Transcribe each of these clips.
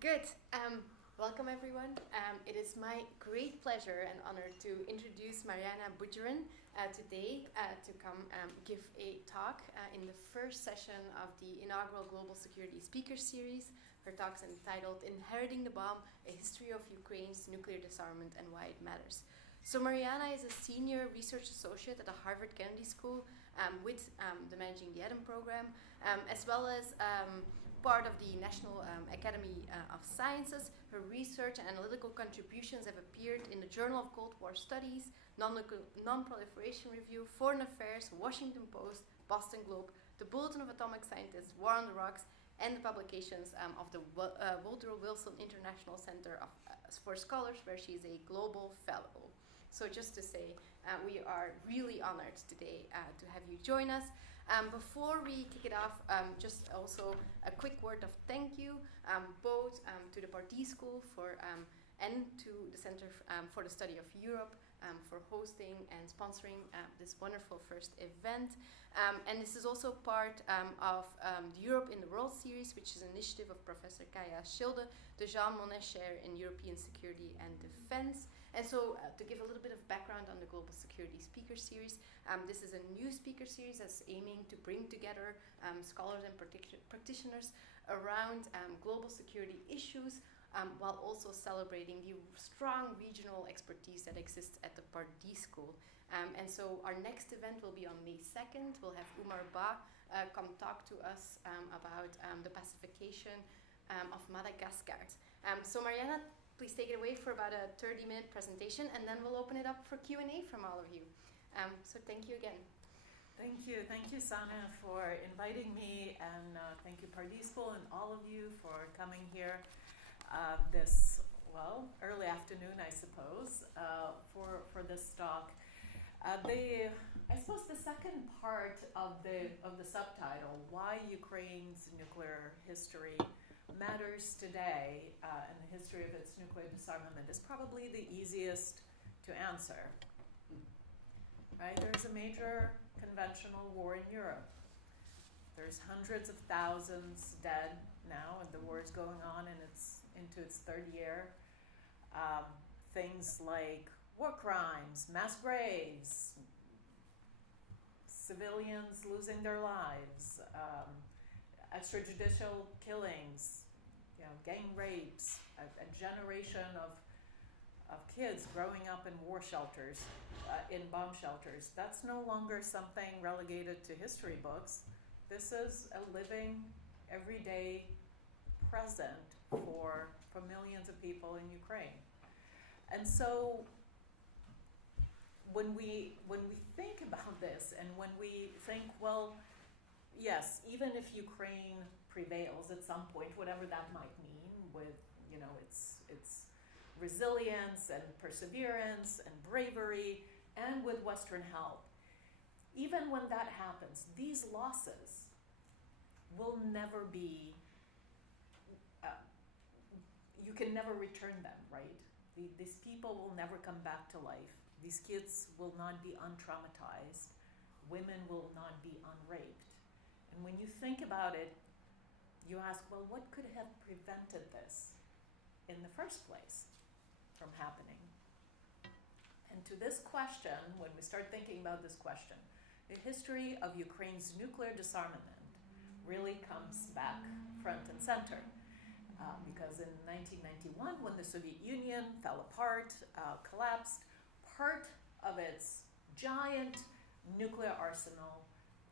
Good. Welcome, everyone. It is my great pleasure and honor to introduce Mariana Budjeryn today to come give a talk in the first session of the inaugural Global Security Speaker Series. Her talk is entitled Inheriting the Bomb, A History of Ukraine's Nuclear Disarmament and Why It Matters. So Mariana is a senior research associate at the Harvard Kennedy School with the Managing the Atom program, as well as part of the National Academy of Sciences. Her research and analytical contributions have appeared in the Journal of Cold War Studies, Non-Proliferation Review, Foreign Affairs, Washington Post, Boston Globe, the Bulletin of Atomic Scientists, War on the Rocks, and the publications of the Woodrow Wilson International Center for Scholars, where she is a global fellow. So just to say, we are really honored today to have you join us. Before we kick it off, just also a quick word of thank you, both to the Pardee School and to the Center for the Study of Europe for hosting and sponsoring this wonderful first event. And this is also part of the Europe in the World series, which is an initiative of Professor Kaya Schilde, the Jean Monnet Chair in European Security and Defense. And so to give a little bit of background on the Global Security Speaker Series, this is a new speaker series that's aiming to bring together scholars and practitioners around global security issues, while also celebrating the strong regional expertise that exists at the Pardee School. And so our next event will be on May 2nd. We'll have Umar Ba come talk to us about the pacification of Madagascar. So Mariana, please take it away for about a 30-minute presentation, and then we'll open it up for Q&A from all of you. So thank you again. Thank you, Sanne, for inviting me, and thank you, Pardee School, and all of you for coming here this, early afternoon, I suppose, for this talk. I suppose the second part of the subtitle, Why Ukraine's Nuclear History Matters Today, and the history of its nuclear disarmament, is probably the easiest to answer. Right? There's a major conventional war in Europe. There's hundreds of thousands dead now, and the war is going on into its third year. Things like war crimes, mass graves, civilians losing their lives, extrajudicial killings, gang rapes, a generation of kids growing up in war shelters, in bomb shelters. That's no longer something relegated to history books. This is a living, everyday present for millions of people in Ukraine. And so when we think about this, and when we think, well, yes, even if Ukraine prevails at some point, whatever that might mean, with its resilience and perseverance and bravery, and with Western help, even when that happens, these losses will never be, you can never return them, right? These people will never come back to life. These kids will not be untraumatized. Women will not be unraped. And when you think about it, you ask, well, what could have prevented this in the first place from happening? And to this question, when we start thinking about this question, the history of Ukraine's nuclear disarmament really comes back front and center. Because in 1991, when the Soviet Union fell apart, collapsed, part of its giant nuclear arsenal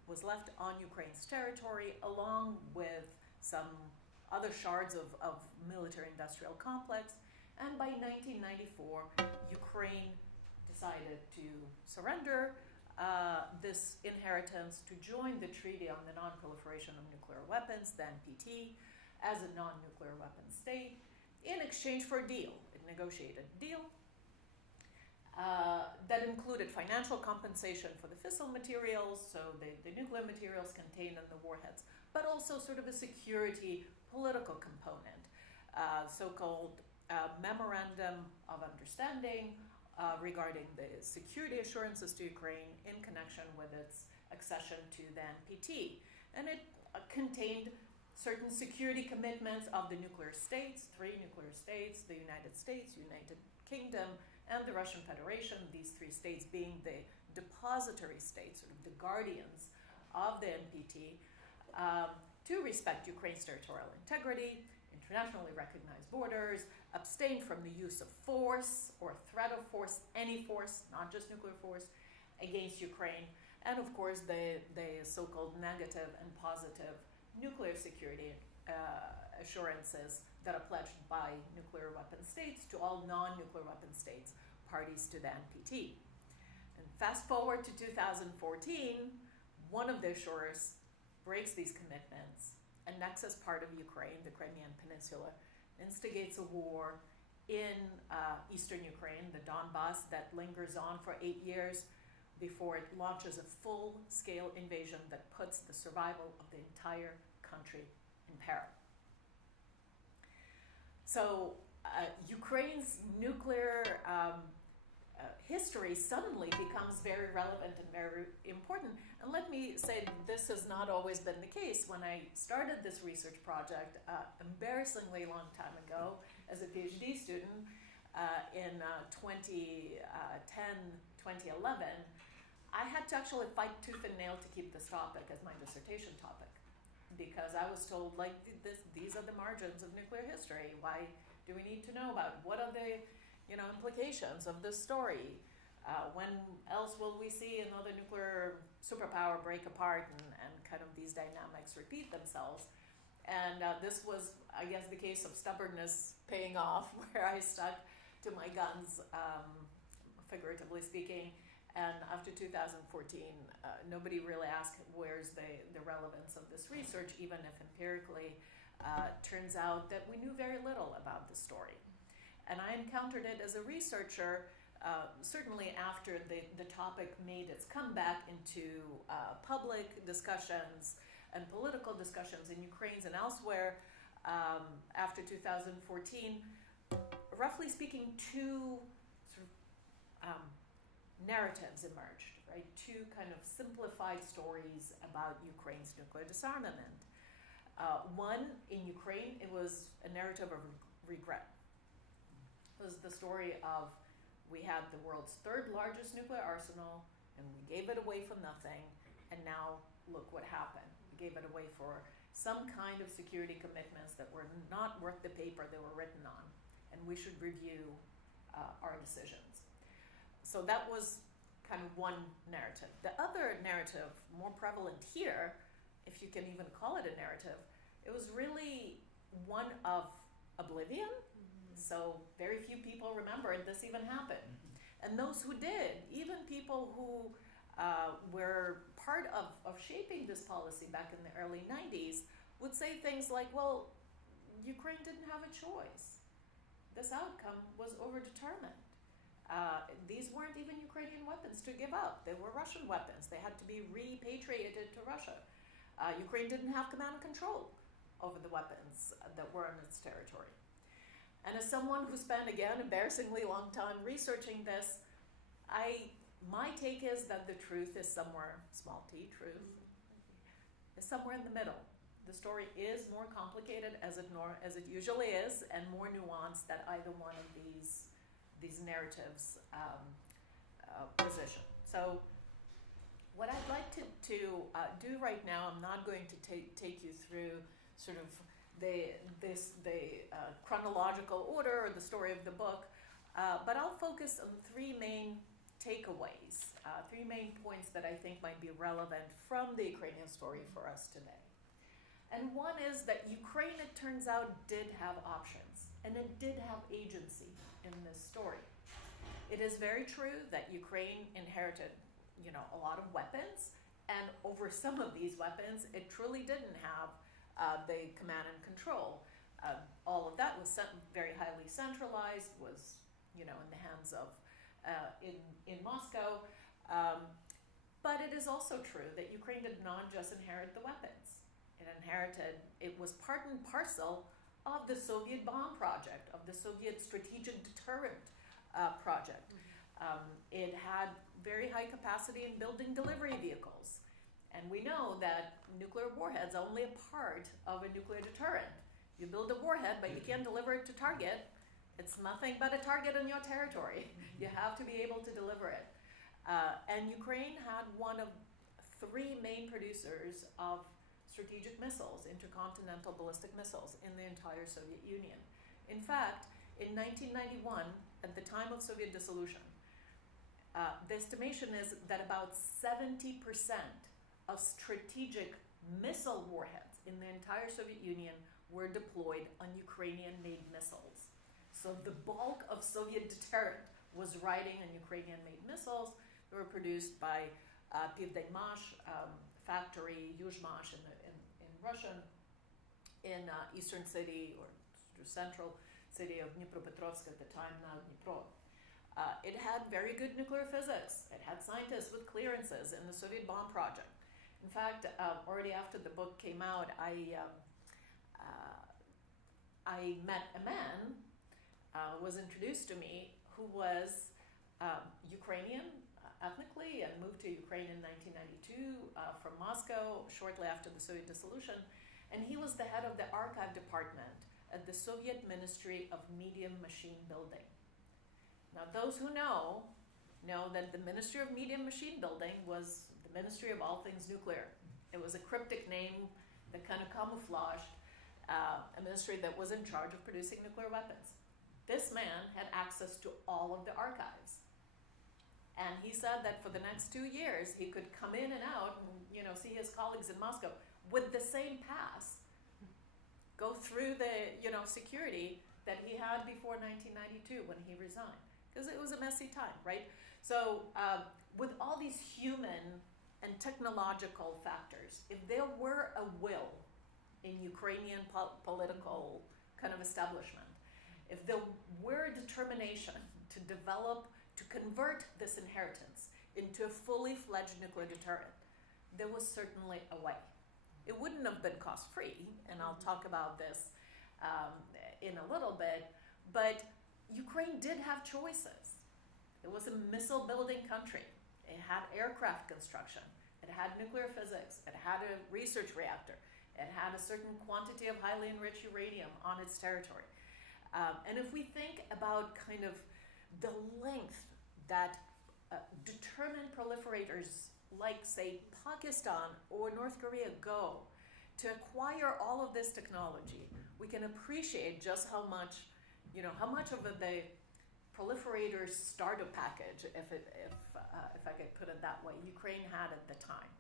was left on Ukraine's territory, along with some other shards of military-industrial complex. And by 1994, Ukraine decided to surrender this inheritance to join the Treaty on the Non-Proliferation of Nuclear Weapons, then PT, as a non-nuclear weapon state, in exchange for a deal. It negotiated a deal that included financial compensation for the fissile materials, so the nuclear materials contained in the warheads, but also sort of a security political component, so-called memorandum of understanding regarding the security assurances to Ukraine in connection with its accession to then PT. And it contained certain security commitments of the nuclear states, 3 nuclear states, the United States, United Kingdom, and the Russian Federation, these 3 states being the depository states, sort of the guardians of the NPT, to respect Ukraine's territorial integrity, internationally recognized borders, abstain from the use of force or threat of force, any force, not just nuclear force, against Ukraine, and of course the so-called negative and positive nuclear security assurances that are pledged by nuclear weapon states to all non-nuclear weapon states, parties to the NPT. And fast forward to 2014, one of the assurers breaks these commitments, annexes part of Ukraine, the Crimean Peninsula, instigates a war in eastern Ukraine, the Donbass, that lingers on for 8 years before it launches a full-scale invasion that puts the survival of the entire country in peril. So Ukraine's nuclear history suddenly becomes very relevant and very important. And let me say, this has not always been the case. When I started this research project, embarrassingly long time ago, as a PhD student, in 2010, 2011, I had to actually fight tooth and nail to keep this topic as my dissertation topic, because I was told, like, these are the margins of nuclear history. Why do we need to know about? What are the implications of this story? When else will we see another nuclear superpower break apart and kind of these dynamics repeat themselves? And this was, I guess, the case of stubbornness paying off, where I stuck to my guns, figuratively speaking. And after 2014, nobody really asked where's the relevance of this research, even if empirically turns out that we knew very little about the story. And I encountered it as a researcher, certainly after the topic made its comeback into public discussions and political discussions in Ukraine and elsewhere after 2014. Roughly speaking, 2 sort of narratives emerged, right? 2 kind of simplified stories about Ukraine's nuclear disarmament. One, in Ukraine, it was a narrative of regret. It was the story of, we had the world's 3rd largest nuclear arsenal, and we gave it away for nothing, and now look what happened. We gave it away for some kind of security commitments that were not worth the paper they were written on, and we should review our decisions. So that was kind of one narrative. The other narrative, more prevalent here, if you can even call it a narrative, it was really one of oblivion. So very few people remembered this even happened. And those who did, even people who were part of shaping this policy back in the early 90s, would say things like, well, Ukraine didn't have a choice. This outcome was overdetermined. These weren't even Ukrainian weapons to give up. They were Russian weapons. They had to be repatriated to Russia. Ukraine didn't have command and control over the weapons that were in its territory. And as someone who spent, again, embarrassingly long time researching this, my take is that the truth is somewhere, small t, truth, is somewhere in the middle. The story is more complicated, as it usually is, and more nuanced than either one of these narratives position. So what I'd like to do right now, I'm not going to take you through sort of the chronological order or the story of the book, but I'll focus on 3 main takeaways, 3 main points that I think might be relevant from the Ukrainian story for us today. And one is that Ukraine, it turns out, did have options, and it did have agency in this story. It is very true that Ukraine inherited, a lot of weapons, and over some of these weapons, it truly didn't have the command and control. All of that was very highly centralized, was, in the hands of, in Moscow. But it is also true that Ukraine did not just inherit the weapons. It was part and parcel of the Soviet bomb project, of the Soviet strategic deterrent project. It had very high capacity in building delivery vehicles And we know that nuclear warheads are only a part of a nuclear deterrent. You build a warhead, but you can't deliver it to target. It's nothing but a target in your territory. You have to be able to deliver it. And Ukraine had one of 3 main producers of strategic missiles, intercontinental ballistic missiles, in the entire Soviet Union. In fact, in 1991, at the time of Soviet dissolution, the estimation is that about 70% of strategic missile warheads in the entire Soviet Union were deployed on Ukrainian-made missiles. So the bulk of Soviet deterrent was riding on Ukrainian-made missiles. They were produced by Pivdenmash factory, Yuzhmash in Russia, in eastern city or central city of Dnipropetrovsk at the time, now Dnipro. It had very good nuclear physics. It had scientists with clearances in the Soviet bomb project. In fact, already after the book came out, I met a man, was introduced to me, who was Ukrainian ethnically and moved to Ukraine in 1992 from Moscow shortly after the Soviet dissolution. And he was the head of the archive department at the Soviet Ministry of Medium Machine Building. Now, those who know that the Ministry of Medium Machine Building was the Ministry of all things nuclear. It was a cryptic name that kind of camouflaged a ministry that was in charge of producing nuclear weapons. This man had access to all of the archives. And he said that for the next 2 years, he could come in and out and, see his colleagues in Moscow with the same pass, go through the, security that he had before 1992 when he resigned. Because it was a messy time, right? So with all these human and technological factors, if there were a will in Ukrainian political kind of establishment, if there were determination to develop, to convert this inheritance into a fully fledged nuclear deterrent, there was certainly a way. It wouldn't have been cost-free, and I'll talk about this in a little bit, but Ukraine did have choices. It was a missile-building country. It had aircraft construction. It had nuclear physics. It had a research reactor. It had a certain quantity of highly enriched uranium on its territory. And if we think about kind of the length that determined proliferators like, say, Pakistan or North Korea go to acquire all of this technology, we can appreciate just how much of the proliferator's starter package, if I could put it that way, Ukraine had at the time,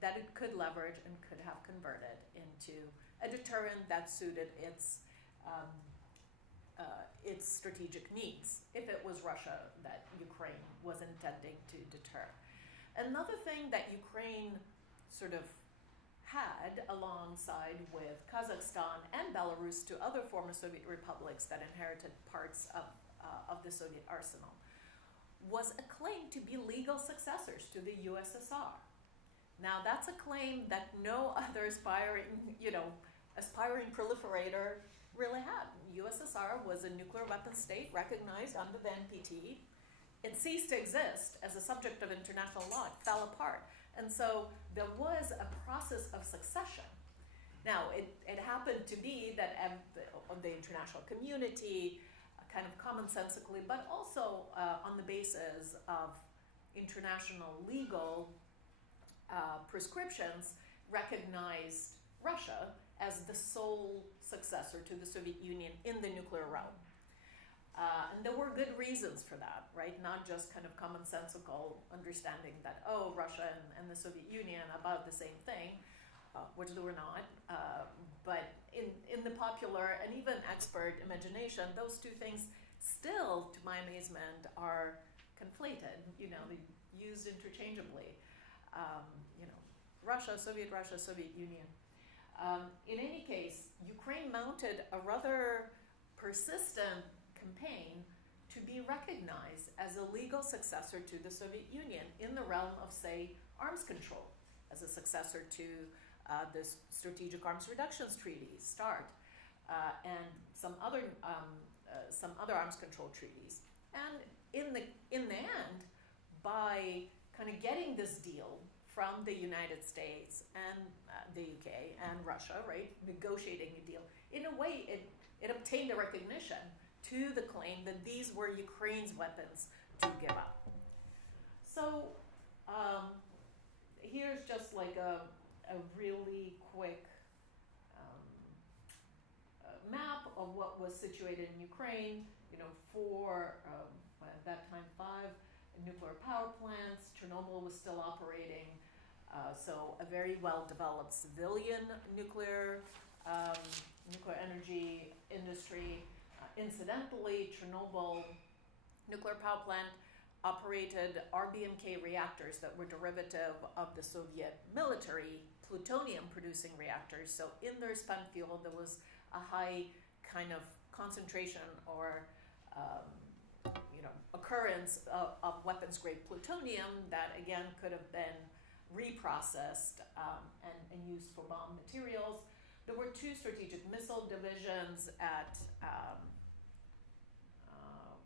that it could leverage and could have converted into a deterrent that suited its strategic needs, if it was Russia that Ukraine was intending to deter. Another thing that Ukraine sort of had alongside with Kazakhstan and Belarus to other former Soviet republics that inherited parts of the Soviet arsenal was a claim to be legal successors to the USSR. Now, that's a claim that no other aspiring proliferator really had. USSR was a nuclear weapons state recognized under the NPT. It ceased to exist as a subject of international law. It fell apart. And so there was a process of succession. Now, it happened to be that the international community, kind of commonsensically, but also on the basis of international legal prescriptions, recognized Russia as the sole successor to the Soviet Union in the nuclear realm. And there were good reasons for that, right? Not just kind of commonsensical understanding that, Russia and the Soviet Union are about the same thing, which they were not. But in the popular and even expert imagination, those two things still, to my amazement, are conflated, used interchangeably. Russia, Soviet Union. In any case, Ukraine mounted a rather persistent campaign to be recognized as a legal successor to the Soviet Union in the realm of, say, arms control, as a successor to the Strategic Arms Reductions Treaty, START, and some other arms control treaties. And in the end, by kind of getting this deal from the United States and the UK and Russia, right, negotiating a deal. In a way, it obtained a recognition to the claim that these were Ukraine's weapons to give up. So here's just like a really quick map of what was situated in Ukraine, for at that time 5 nuclear power plants. Chernobyl was still operating, so a very well-developed civilian nuclear energy industry. Incidentally, Chernobyl nuclear power plant operated RBMK reactors that were derivative of the Soviet military plutonium-producing reactors. So in their spent fuel, there was a high kind of concentration or occurrence of weapons-grade plutonium that, again, could have been reprocessed and used for bomb materials. There were 2 strategic missile divisions at,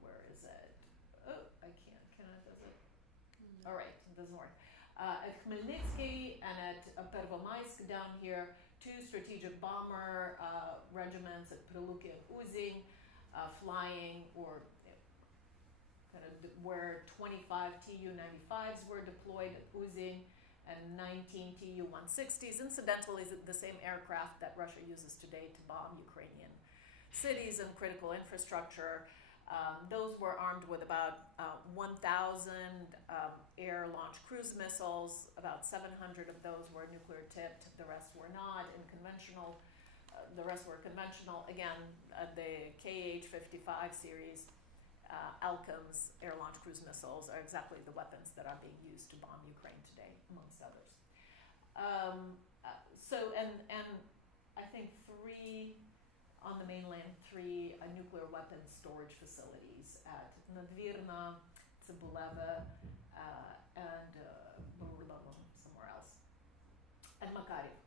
where is it? Oh, I can't, does it? All right, it doesn't work. At Khmelnytsky and at Pervomaisk down here, 2 strategic bomber regiments at Priluki and Uzing, flying or where 25 Tu-95s were deployed at Uzing and 19 Tu-160s. Incidentally, the same aircraft that Russia uses today to bomb Ukrainian cities and critical infrastructure. Those were armed with about 1,000 air-launched cruise missiles. About 700 of those were nuclear-tipped. The rest were not. The rest were conventional. Again, the KH-55 series, Alcom's air-launched cruise missiles are exactly the weapons that are being used to bomb Ukraine today, amongst others. And I think 3 on the mainland, 3 nuclear weapons storage facilities at Nadvirna, Tsibuleva, and somewhere else, and Makariv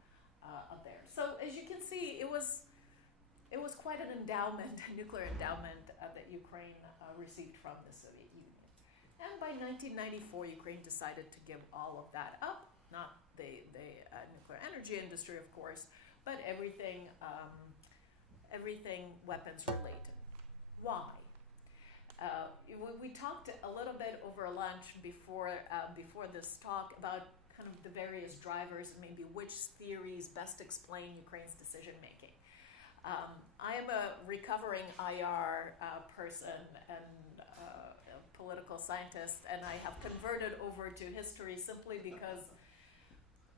up there. So as you can see, it was quite an endowment, a nuclear endowment that Ukraine received from the Soviet Union. And by 1994, Ukraine decided to give all of that up, not the nuclear energy industry, of course, but everything weapons related. Why? We talked a little bit over lunch before this talk about kind of the various drivers and maybe which theories best explain Ukraine's decision making. I am a recovering IR person and a political scientist, and I have converted over to history simply because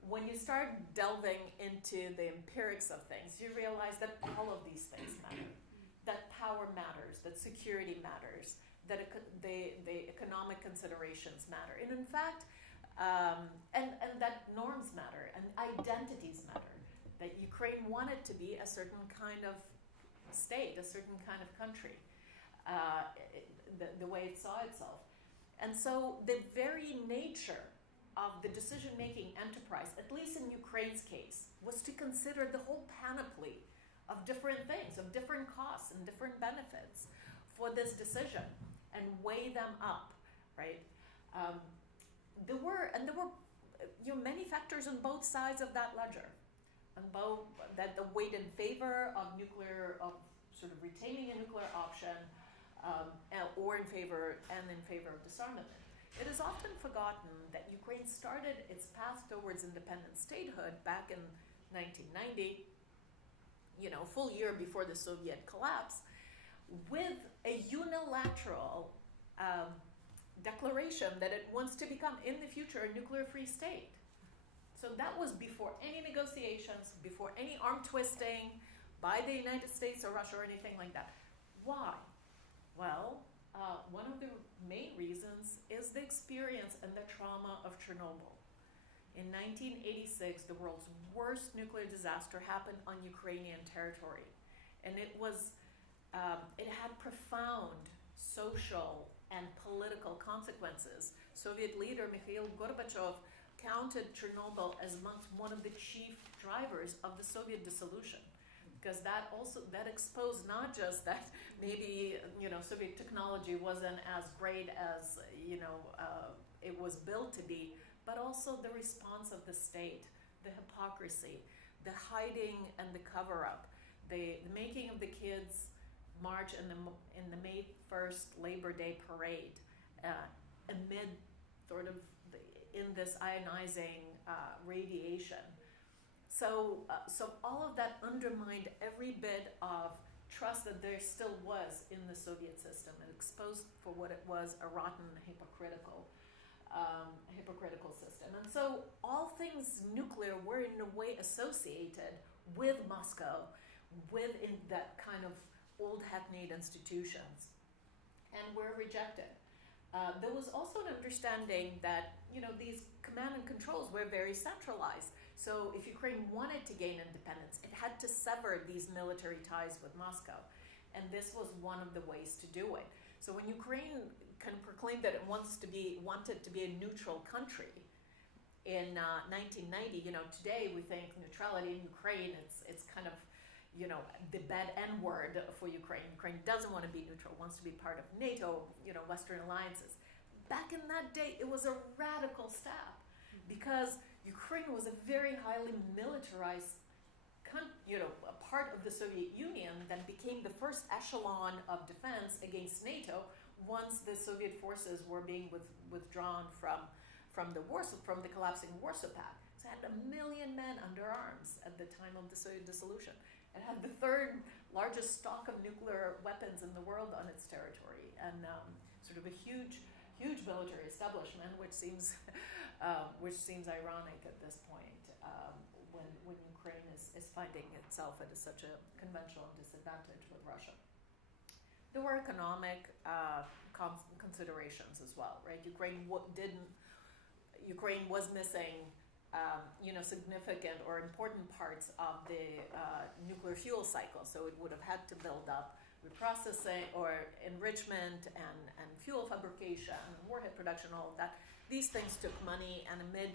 when you start delving into the empirics of things, you realize that all of these things matter. That power matters, that security matters, that the economic considerations matter. And in fact, and that norms matter and identities matter. That Ukraine wanted to be a certain kind of state, a certain kind of country, the way it saw itself. And so the very nature of the decision-making enterprise, at least in Ukraine's case, was to consider the whole panoply of different things, of different costs and different benefits for this decision and weigh them up, right? There were many factors on both sides of that ledger. And both that the weight in favor of sort of retaining a nuclear option, or in favor of disarmament. It is often forgotten that Ukraine started its path towards independent statehood back in 1990, full year before the Soviet collapse, with a unilateral declaration that it wants to become in the future a nuclear-free state. So that was before any negotiations, before any arm twisting by the United States or Russia or anything like that. Why? Well, one of the main reasons is the experience and the trauma of Chernobyl. In 1986, the world's worst nuclear disaster happened on Ukrainian territory. And it had profound social and political consequences. Soviet leader Mikhail Gorbachev counted Chernobyl as amongst one of the chief drivers of the Soviet dissolution, because that exposed not just that maybe Soviet technology wasn't as great as it was built to be, but also the response of the state, the hypocrisy, the hiding and the cover-up, the making of the kids march in the May 1st Labor Day parade amid sort of in this ionizing radiation. So all of that undermined every bit of trust that there still was in the Soviet system, and exposed for what it was, a rotten, hypocritical system. And so all things nuclear were in a way associated with Moscow, with that kind of old hackneyed institutions, and were rejected. There was also an understanding that these command and controls were very centralized. So if Ukraine wanted to gain independence, it had to sever these military ties with Moscow, and this was one of the ways to do it. So when Ukraine can proclaim that it wanted to be a neutral country in 1990, today we think neutrality in Ukraine, it's kind of the bad N word for Ukraine. Ukraine doesn't want to be neutral, wants to be part of NATO, Western alliances. Back in that day, it was a radical step, because Ukraine was a very highly militarized, a part of the Soviet Union that became the first echelon of defense against NATO once the Soviet forces were being withdrawn from the collapsing Warsaw Pact. So it had 1 million men under arms at the time of the Soviet dissolution. It had the third largest stock of nuclear weapons in the world on its territory, and sort of a huge military establishment, which seems ironic at this point, when Ukraine is finding itself at such a conventional disadvantage with Russia. There were economic considerations as well, right? Ukraine was missing significant or important parts of the nuclear fuel cycle, so it would have had to build up reprocessing or enrichment and fuel fabrication, warhead production, all of that. These things took money, and amid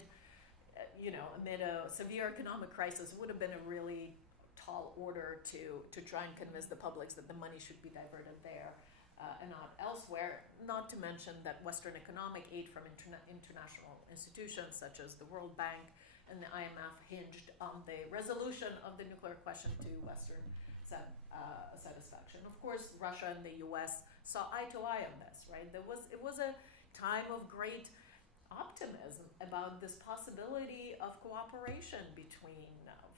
a severe economic crisis, it would have been a really tall order to try and convince the publics that the money should be diverted there and not elsewhere. Not to mention that Western economic aid from international institutions such as the World Bank and the IMF hinged on the resolution of the nuclear question to Western satisfaction. Of course, Russia and the US saw eye to eye on this, right? It was a time of great optimism about this possibility of cooperation between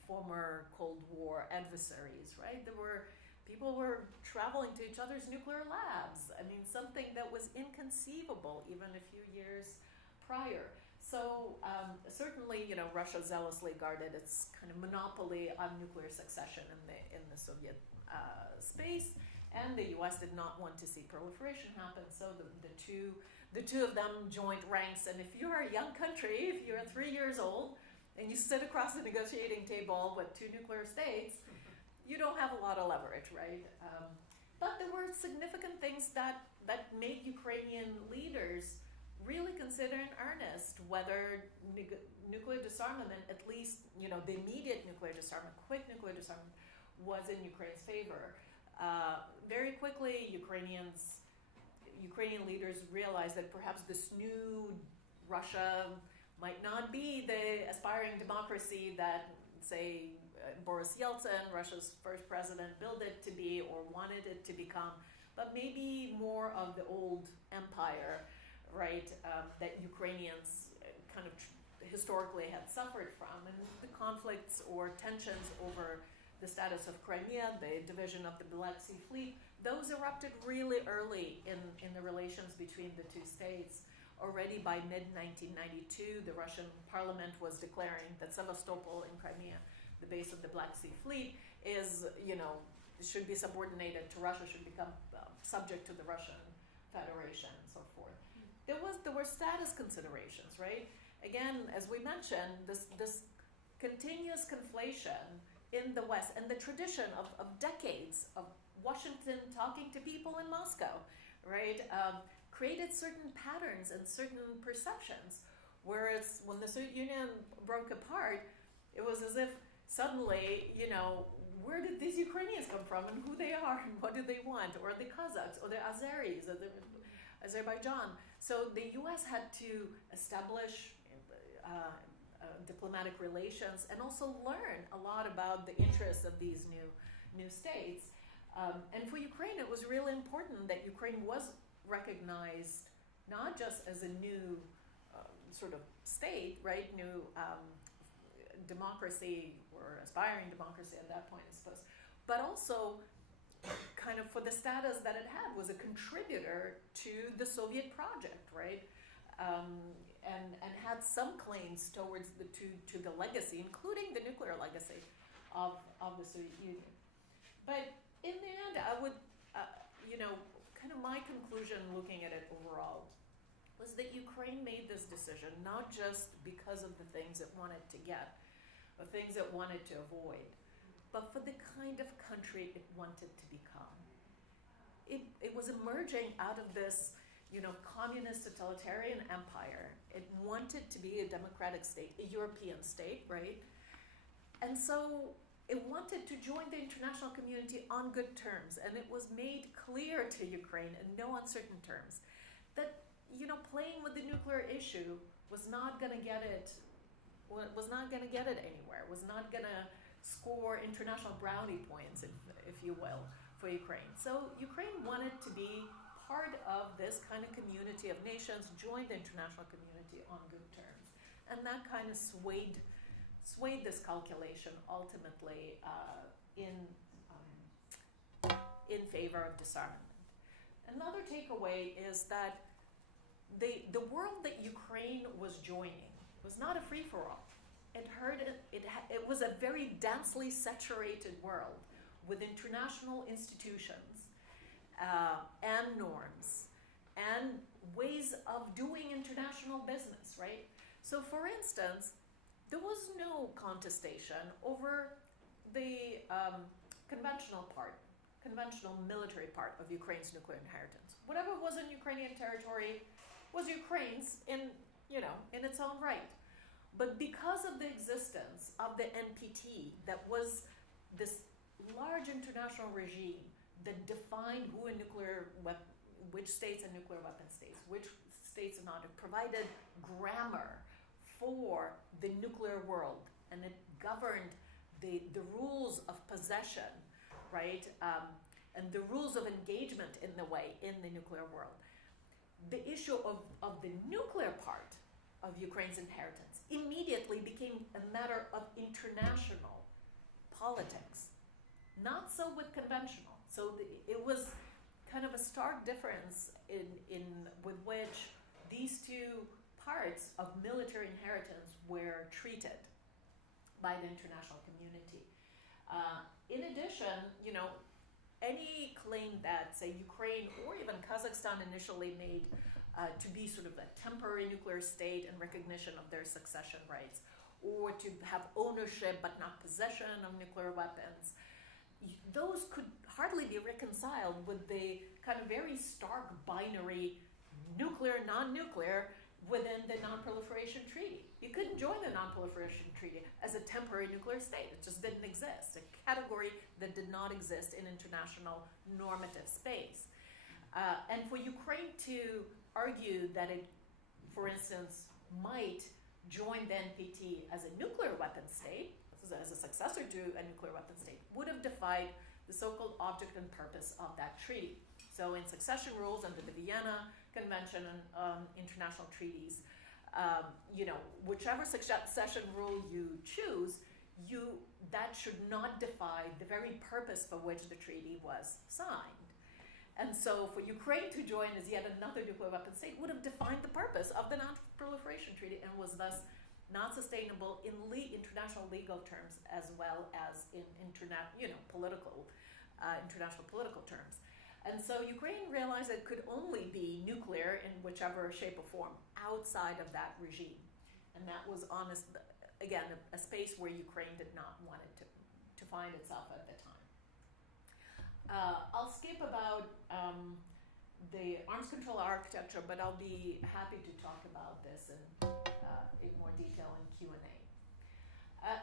former Cold War adversaries, right? People were traveling to each other's nuclear labs. I mean, something that was inconceivable even a few years prior. So certainly, Russia zealously guarded its kind of monopoly on nuclear succession in the Soviet space, and the U.S. did not want to see proliferation happen. So the two of them joined ranks. And if you're a young country, if you're 3 years old, and you sit across the negotiating table with two nuclear states, you don't have a lot of leverage, right? But there were significant things that made Ukrainian leaders really consider in earnest whether nuclear disarmament, at least the immediate nuclear disarmament, quick nuclear disarmament, was in Ukraine's favor. Very quickly, Ukrainian leaders realized that perhaps this new Russia might not be the aspiring democracy that, say, Boris Yeltsin, Russia's first president, built it to be or wanted it to become, but maybe more of the old empire, right, that Ukrainians kind of historically had suffered from. And the conflicts or tensions over the status of Crimea, the division of the Black Sea Fleet, those erupted really early in the relations between the two states. Already by mid-1992, the Russian parliament was declaring that Sevastopol in Crimea, the base of the Black Sea Fleet, should be subordinated to Russia, should become subject to the Russian Federation and so forth. There were status considerations, right? Again, as we mentioned, this continuous conflation in the West and the tradition of decades of Washington talking to people in Moscow, right, created certain patterns and certain perceptions. Whereas when the Soviet Union broke apart, it was as if suddenly, where did these Ukrainians come from and who they are and what do they want, or the Kazakhs or the Azeris or the Azerbaijan. So the U.S. had to establish diplomatic relations, and also learn a lot about the interests of these new states. And for Ukraine, it was really important that Ukraine was recognized not just as a new sort of state, right, new democracy or aspiring democracy at that point, I suppose, but also kind of for the status that it had, was a contributor to the Soviet project, right? And had some claims towards to the legacy, including the nuclear legacy of the Soviet Union. But in the end, I would, kind of my conclusion looking at it overall was that Ukraine made this decision not just because of the things it wanted to get, or things it wanted to avoid, but for the kind of country it wanted to become. It was emerging out of this, communist totalitarian empire. It wanted to be a democratic state, a European state, right? And so it wanted to join the international community on good terms, and it was made clear to Ukraine in no uncertain terms that, playing with the nuclear issue was not going to get it anywhere, was not going to score international brownie points, if you will, for Ukraine. So Ukraine wanted to be part of this kind of community of nations, join the international community on good terms, and that kind of swayed this calculation ultimately in favor of disarmament. Another takeaway is that the world that Ukraine was joining was not a free-for-all. It was a very densely saturated world with international institutions and norms and ways of doing international business, right? So for instance, there was no contestation over the conventional military part of Ukraine's nuclear inheritance. Whatever was in Ukrainian territory was Ukraine's in its own right. But because of the existence of the NPT, that was this large international regime that defined which states are nuclear weapon states, which states are not, it provided grammar for the nuclear world, and it governed the rules of possession, right, and the rules of engagement in the nuclear world. The issue of the nuclear part of Ukraine's inheritance immediately became a matter of international politics, not so with conventional. So it was kind of a stark difference in with which these two parts of military inheritance were treated by the international community. In addition, any claim that, say, Ukraine or even Kazakhstan initially made to be sort of a temporary nuclear state in recognition of their succession rights, or to have ownership but not possession of nuclear weapons, those could hardly be reconciled with the kind of very stark binary nuclear, non-nuclear within the Non-Proliferation Treaty. You couldn't join the Non-Proliferation Treaty as a temporary nuclear state. It just didn't exist, a category that did not exist in international normative space. And for Ukraine to argue that it, for instance, might join the NPT as a nuclear weapon state, as a successor to a nuclear weapon state, would have defied the so-called object and purpose of that treaty. So in succession rules under the Vienna Convention and international treaties, whichever succession rule you choose, that should not defy the very purpose for which the treaty was signed. And so for Ukraine to join as yet another nuclear weapon state would have defined the purpose of the Non-Proliferation Treaty and was thus not sustainable in international legal terms as well as in international political terms. And so Ukraine realized it could only be nuclear in whichever shape or form outside of that regime. And that was, again, a space where Ukraine did not want it to find itself at the time. I'll skip about the arms control architecture, but I'll be happy to talk about this in more detail in Q&A.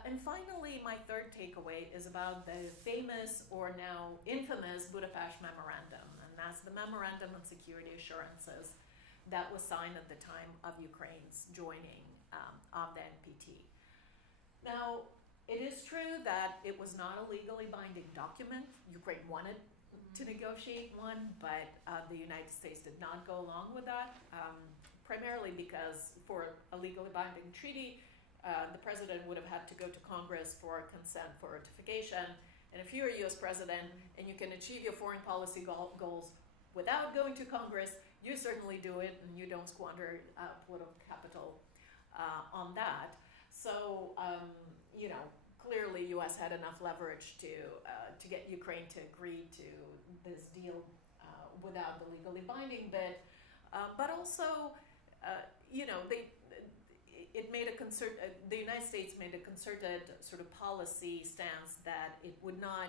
And finally, my third takeaway is about the famous, or now infamous, Budapest Memorandum, and that's the Memorandum on Security Assurances that was signed at the time of Ukraine's joining of the NPT. Now, it is true that it was not a legally binding document. Ukraine wanted to negotiate one, but the United States did not go along with that, primarily because for a legally binding treaty, the president would have had to go to Congress for consent for ratification. And if you're a US president and you can achieve your foreign policy goals without going to Congress, you certainly do it, and you don't squander political capital on that. So, clearly US had enough leverage to get Ukraine to agree to this deal without the legally binding bit. But also, it made the United States made a concerted sort of policy stance that it would not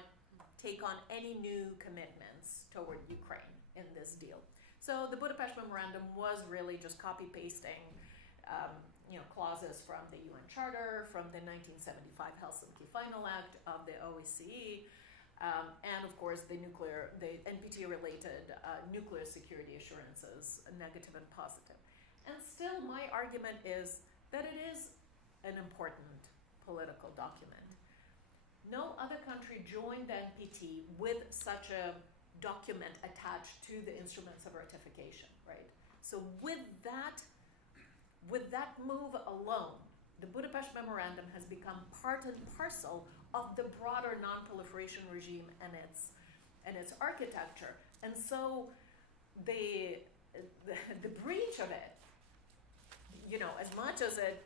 take on any new commitments toward Ukraine in this deal. So the Budapest Memorandum was really just copy-pasting clauses from the UN Charter, from the 1975 Helsinki Final Act of the OSCE, and of course the NPT-related nuclear security assurances, negative and positive. And still, my argument is that it is an important political document. No other country joined the NPT with such a document attached to the instruments of ratification, right? So with that move alone, the Budapest Memorandum has become part and parcel of the broader non-proliferation regime and its architecture. And so the breach of it, as much as it,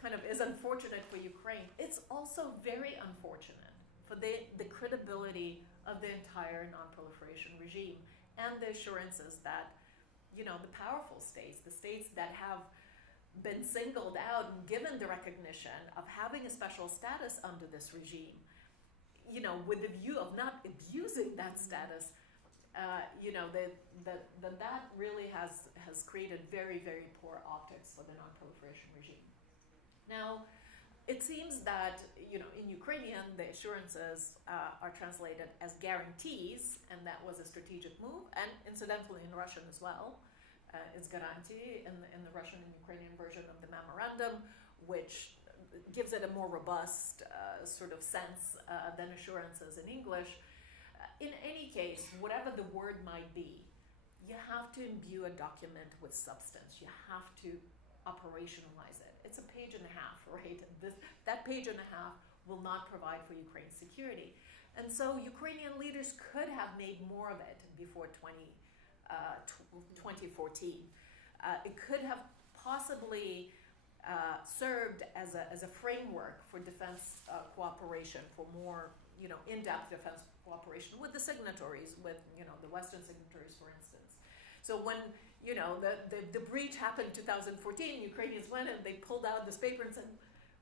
kind of is unfortunate for Ukraine, it's also very unfortunate for the credibility of the entire non-proliferation regime and the assurances that, the powerful states, the states that have been singled out and given the recognition of having a special status under this regime, with the view of not abusing that status, that really has created very, very poor optics for the non-proliferation regime. Now, it seems that, in Ukrainian, the assurances are translated as guarantees, and that was a strategic move, and incidentally in Russian as well. It's garanti in the Russian and Ukrainian version of the memorandum, which gives it a more robust sort of sense than assurances in English. In any case, whatever the word might be, you have to imbue a document with substance. You have to operationalize it. It's a page and a half, right? That page and a half will not provide for Ukraine's security. And so Ukrainian leaders could have made more of it before 2014. It could have possibly served as a framework for defense cooperation, for more in-depth defense cooperation with the signatories, with the Western signatories, for instance. So when the breach happened in 2014, Ukrainians went and they pulled out this paper and said,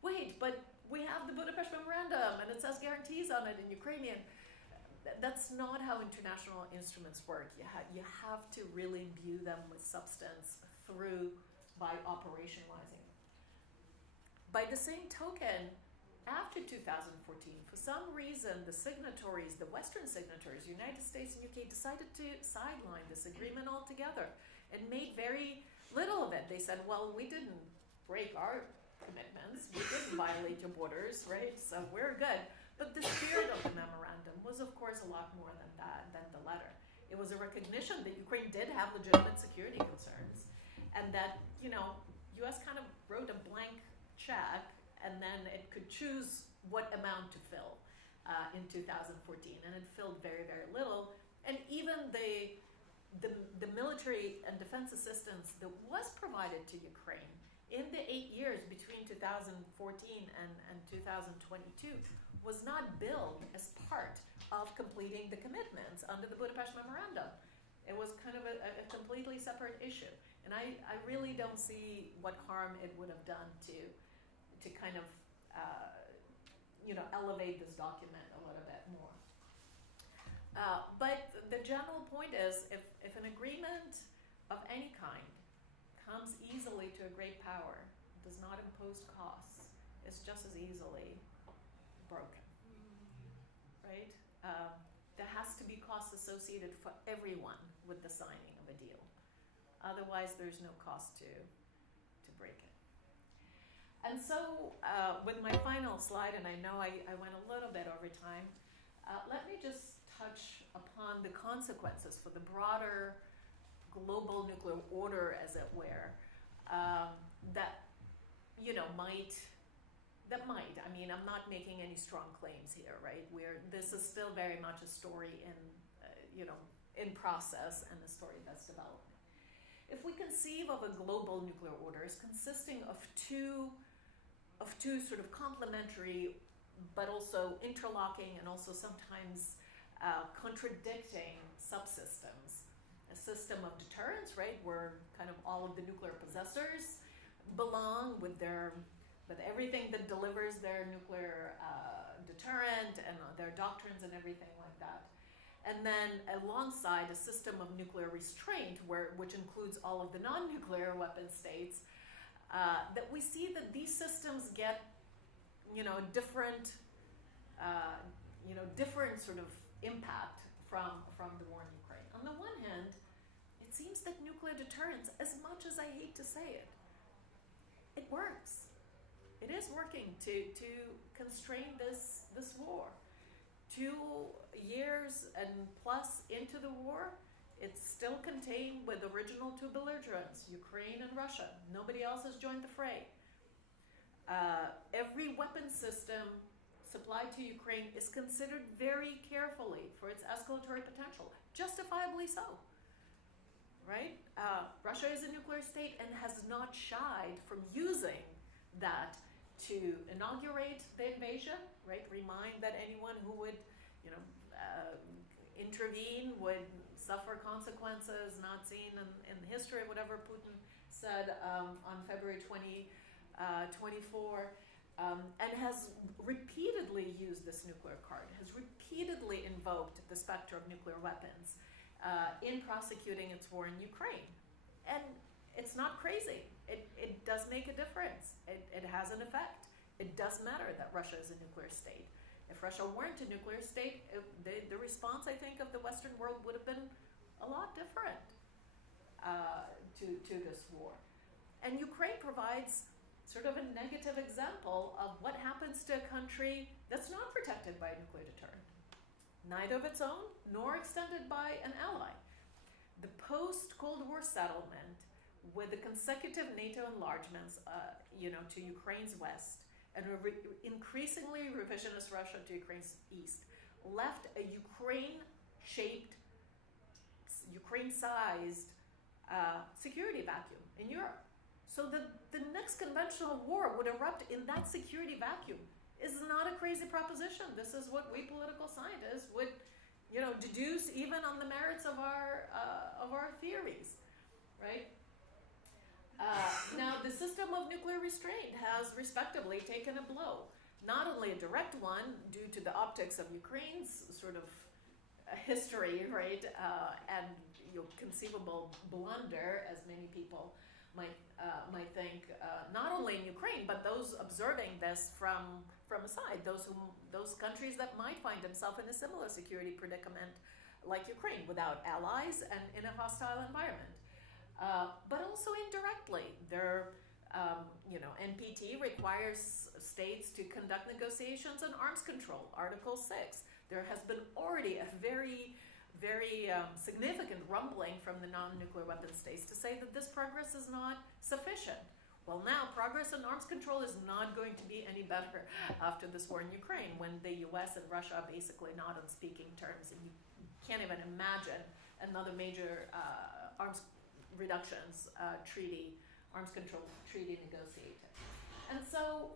"Wait, but we have the Budapest Memorandum and it says guarantees on it in Ukrainian." That's not how international instruments work. You have to really imbue them with substance by operationalizing them. By the same token, after 2014, for some reason, the signatories, the Western signatories, United States and UK, decided to sideline this agreement altogether and made very little of it. They said, well, we didn't break our commitments. We didn't violate your borders, right? So we're good. But the spirit of the memorandum was, of course, a lot more than that, than the letter. It was a recognition that Ukraine did have legitimate security concerns, and that, U.S. kind of wrote a blank check, and then it could choose what amount to fill in 2014, and it filled very, very little. And even the military and defense assistance that was provided to Ukraine in the 8 years between 2014 and 2022 was not billed as part of completing the commitments under the Budapest Memorandum. It was kind of a completely separate issue. And I really don't see what harm it would have done to kind of, elevate this document a little bit more. But the general point is, if an agreement of any kind comes easily to a great power, does not impose costs, it's just as easily broken, right? There has to be costs associated for everyone with the signing of a deal. Otherwise, there's no cost to break it. And so with my final slide, and I know I went a little bit over time, let me just touch upon the consequences for the broader global nuclear order, as it were, that might. I mean, I'm not making any strong claims here, right? This is still very much a story in process, and a story that's developing. If we conceive of a global nuclear order as consisting of two sort of complementary, but also interlocking and also sometimes contradicting subsystems, a system of deterrence, right, where kind of all of the nuclear possessors belong with everything that delivers their nuclear deterrent and their doctrines and everything like that. And then alongside a system of nuclear restraint, which includes all of the non-nuclear weapon states, that we see that these systems get, different sort of impact from the war in Ukraine. On the one hand, it seems that nuclear deterrence, as much as I hate to say it, it works. It is working to constrain this war. 2 years and plus into the war, it's still contained with original 2 belligerents, Ukraine and Russia. Nobody else has joined the fray. Every weapon system supplied to Ukraine is considered very carefully for its escalatory potential, justifiably so, right? Russia is a nuclear state and has not shied from using that to inaugurate the invasion, right? Remind that anyone who would, intervene would suffer consequences not seen in history, whatever Putin said on February 2024, and has repeatedly used this nuclear card, has repeatedly invoked the specter of nuclear weapons in prosecuting its war in Ukraine. And it's not crazy. It does make a difference. It has an effect. It does matter that Russia is a nuclear state. If Russia weren't a nuclear state, the response, I think, of the Western world would have been a lot different to this war. And Ukraine provides sort of a negative example of what happens to a country that's not protected by a nuclear deterrent, neither of its own nor extended by an ally. The post-Cold War settlement, with the consecutive NATO enlargements, to Ukraine's west, and increasingly revisionist Russia to Ukraine's east, left a Ukraine-sized security vacuum in Europe. So the next conventional war would erupt in that security vacuum is not a crazy proposition. This is what we political scientists would, deduce even on the merits of our theories, right? Now, the system of nuclear restraint has respectively taken a blow. Not only a direct one due to the optics of Ukraine's sort of history, right, and conceivable blunder, as many people might think, not only in Ukraine, but those observing this from aside, those countries that might find themselves in a similar security predicament like Ukraine, without allies and in a hostile environment. But also indirectly, NPT requires states to conduct negotiations on arms control, Article 6. There has been already a very, very significant rumbling from the non-nuclear weapon states to say that this progress is not sufficient. Well, now progress on arms control is not going to be any better after this war in Ukraine, when the US and Russia are basically not on speaking terms, and you can't even imagine another major arms reductions arms control treaty negotiated. And so,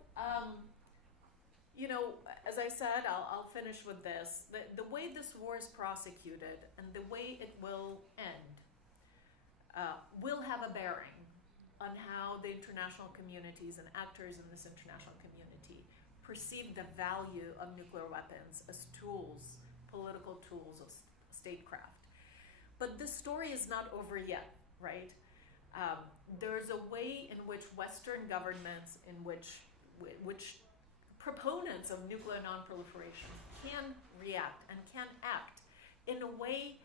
as I said, I'll finish with this. The way this war is prosecuted and the way it will end will have a bearing on how the international communities and actors in this international community perceive the value of nuclear weapons as tools, political tools of statecraft. But this story is not over yet, right? There's a way in which Western governments, in which proponents of nuclear non-proliferation can react and can act in a way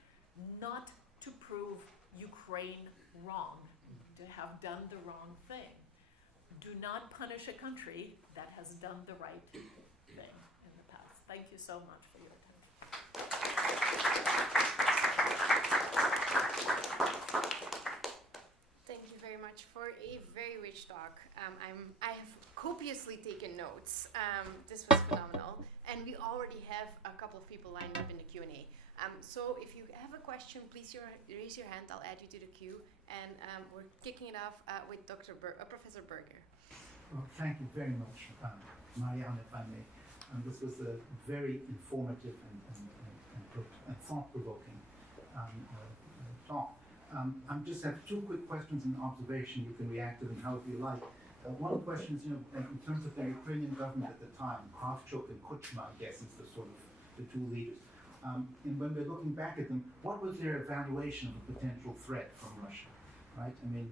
not to prove Ukraine wrong, to have done the wrong thing, do not punish a country that has done the right thing in the past. Thank you so much for your attention. Thank you very much for a very rich talk. I have copiously taken notes. This was phenomenal. And we already have a couple of people lined up in the Q&A. So if you have a question, please raise your hand. I'll add you to the queue. And we're kicking it off with Professor Berger. Well, thank you very much, Mariana, if I may. This was a very informative and thought-provoking talk. I just have two quick questions and observation. You can react to them however you like. One question is, in terms of the Ukrainian government at the time, Kravchuk and Kuchma, I guess, is the two leaders. And when we're looking back at them, what was their evaluation of a potential threat from Russia? Right? I mean,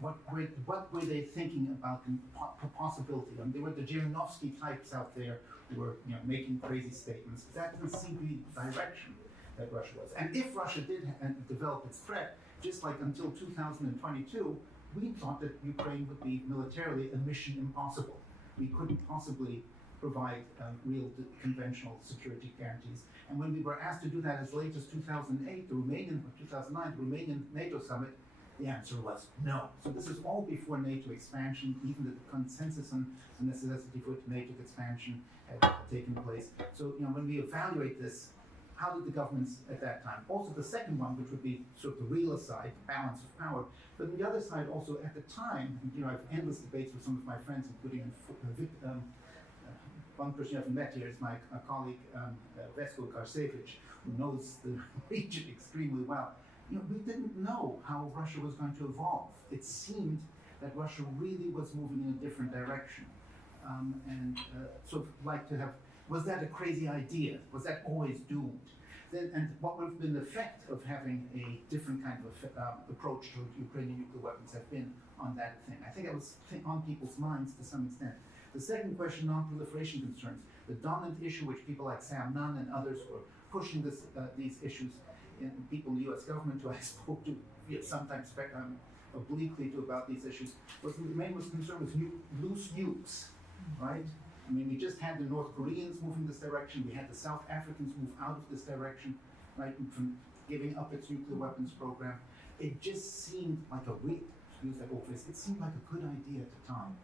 what were they thinking about the possibility? I mean, there were the Zhirinovsky types out there who were, making crazy statements. That doesn't seem to be the direction that Russia was. And if Russia did develop its threat, just like until 2022, we thought that Ukraine would be militarily a mission impossible. We couldn't possibly provide real conventional security guarantees. And when we were asked to do that as late as 2008, 2009, the Romanian NATO summit, the answer was no. So this is all before NATO expansion, even the consensus on the necessity for NATO expansion had taken place. So when we evaluate this, how did the governments at that time? Also the second one, which would be sort of the real side, balance of power, but on the other side also at the time, I have endless debates with some of my friends, including one person I've met here is my colleague Vesko Karsevich, who knows the region extremely well. We didn't know how Russia was going to evolve. It seemed that Russia really was moving in a different direction. And sort of like to have, was that a crazy idea? Was that always doomed? And what would have been the effect of having a different kind of approach to Ukrainian nuclear weapons have been on that thing? I think it was on people's minds to some extent. The second question, non-proliferation concerns. The dominant issue which people like Sam Nunn and others were pushing these issues, and people in the US government who I spoke to sometimes obliquely to about these issues, was the main concern was loose nukes, right? I mean, we just had the North Koreans move in this direction. We had the South Africans move out of this direction, right, from giving up its nuclear weapons program. It just seemed like use that old phrase, it seemed like a good idea at the time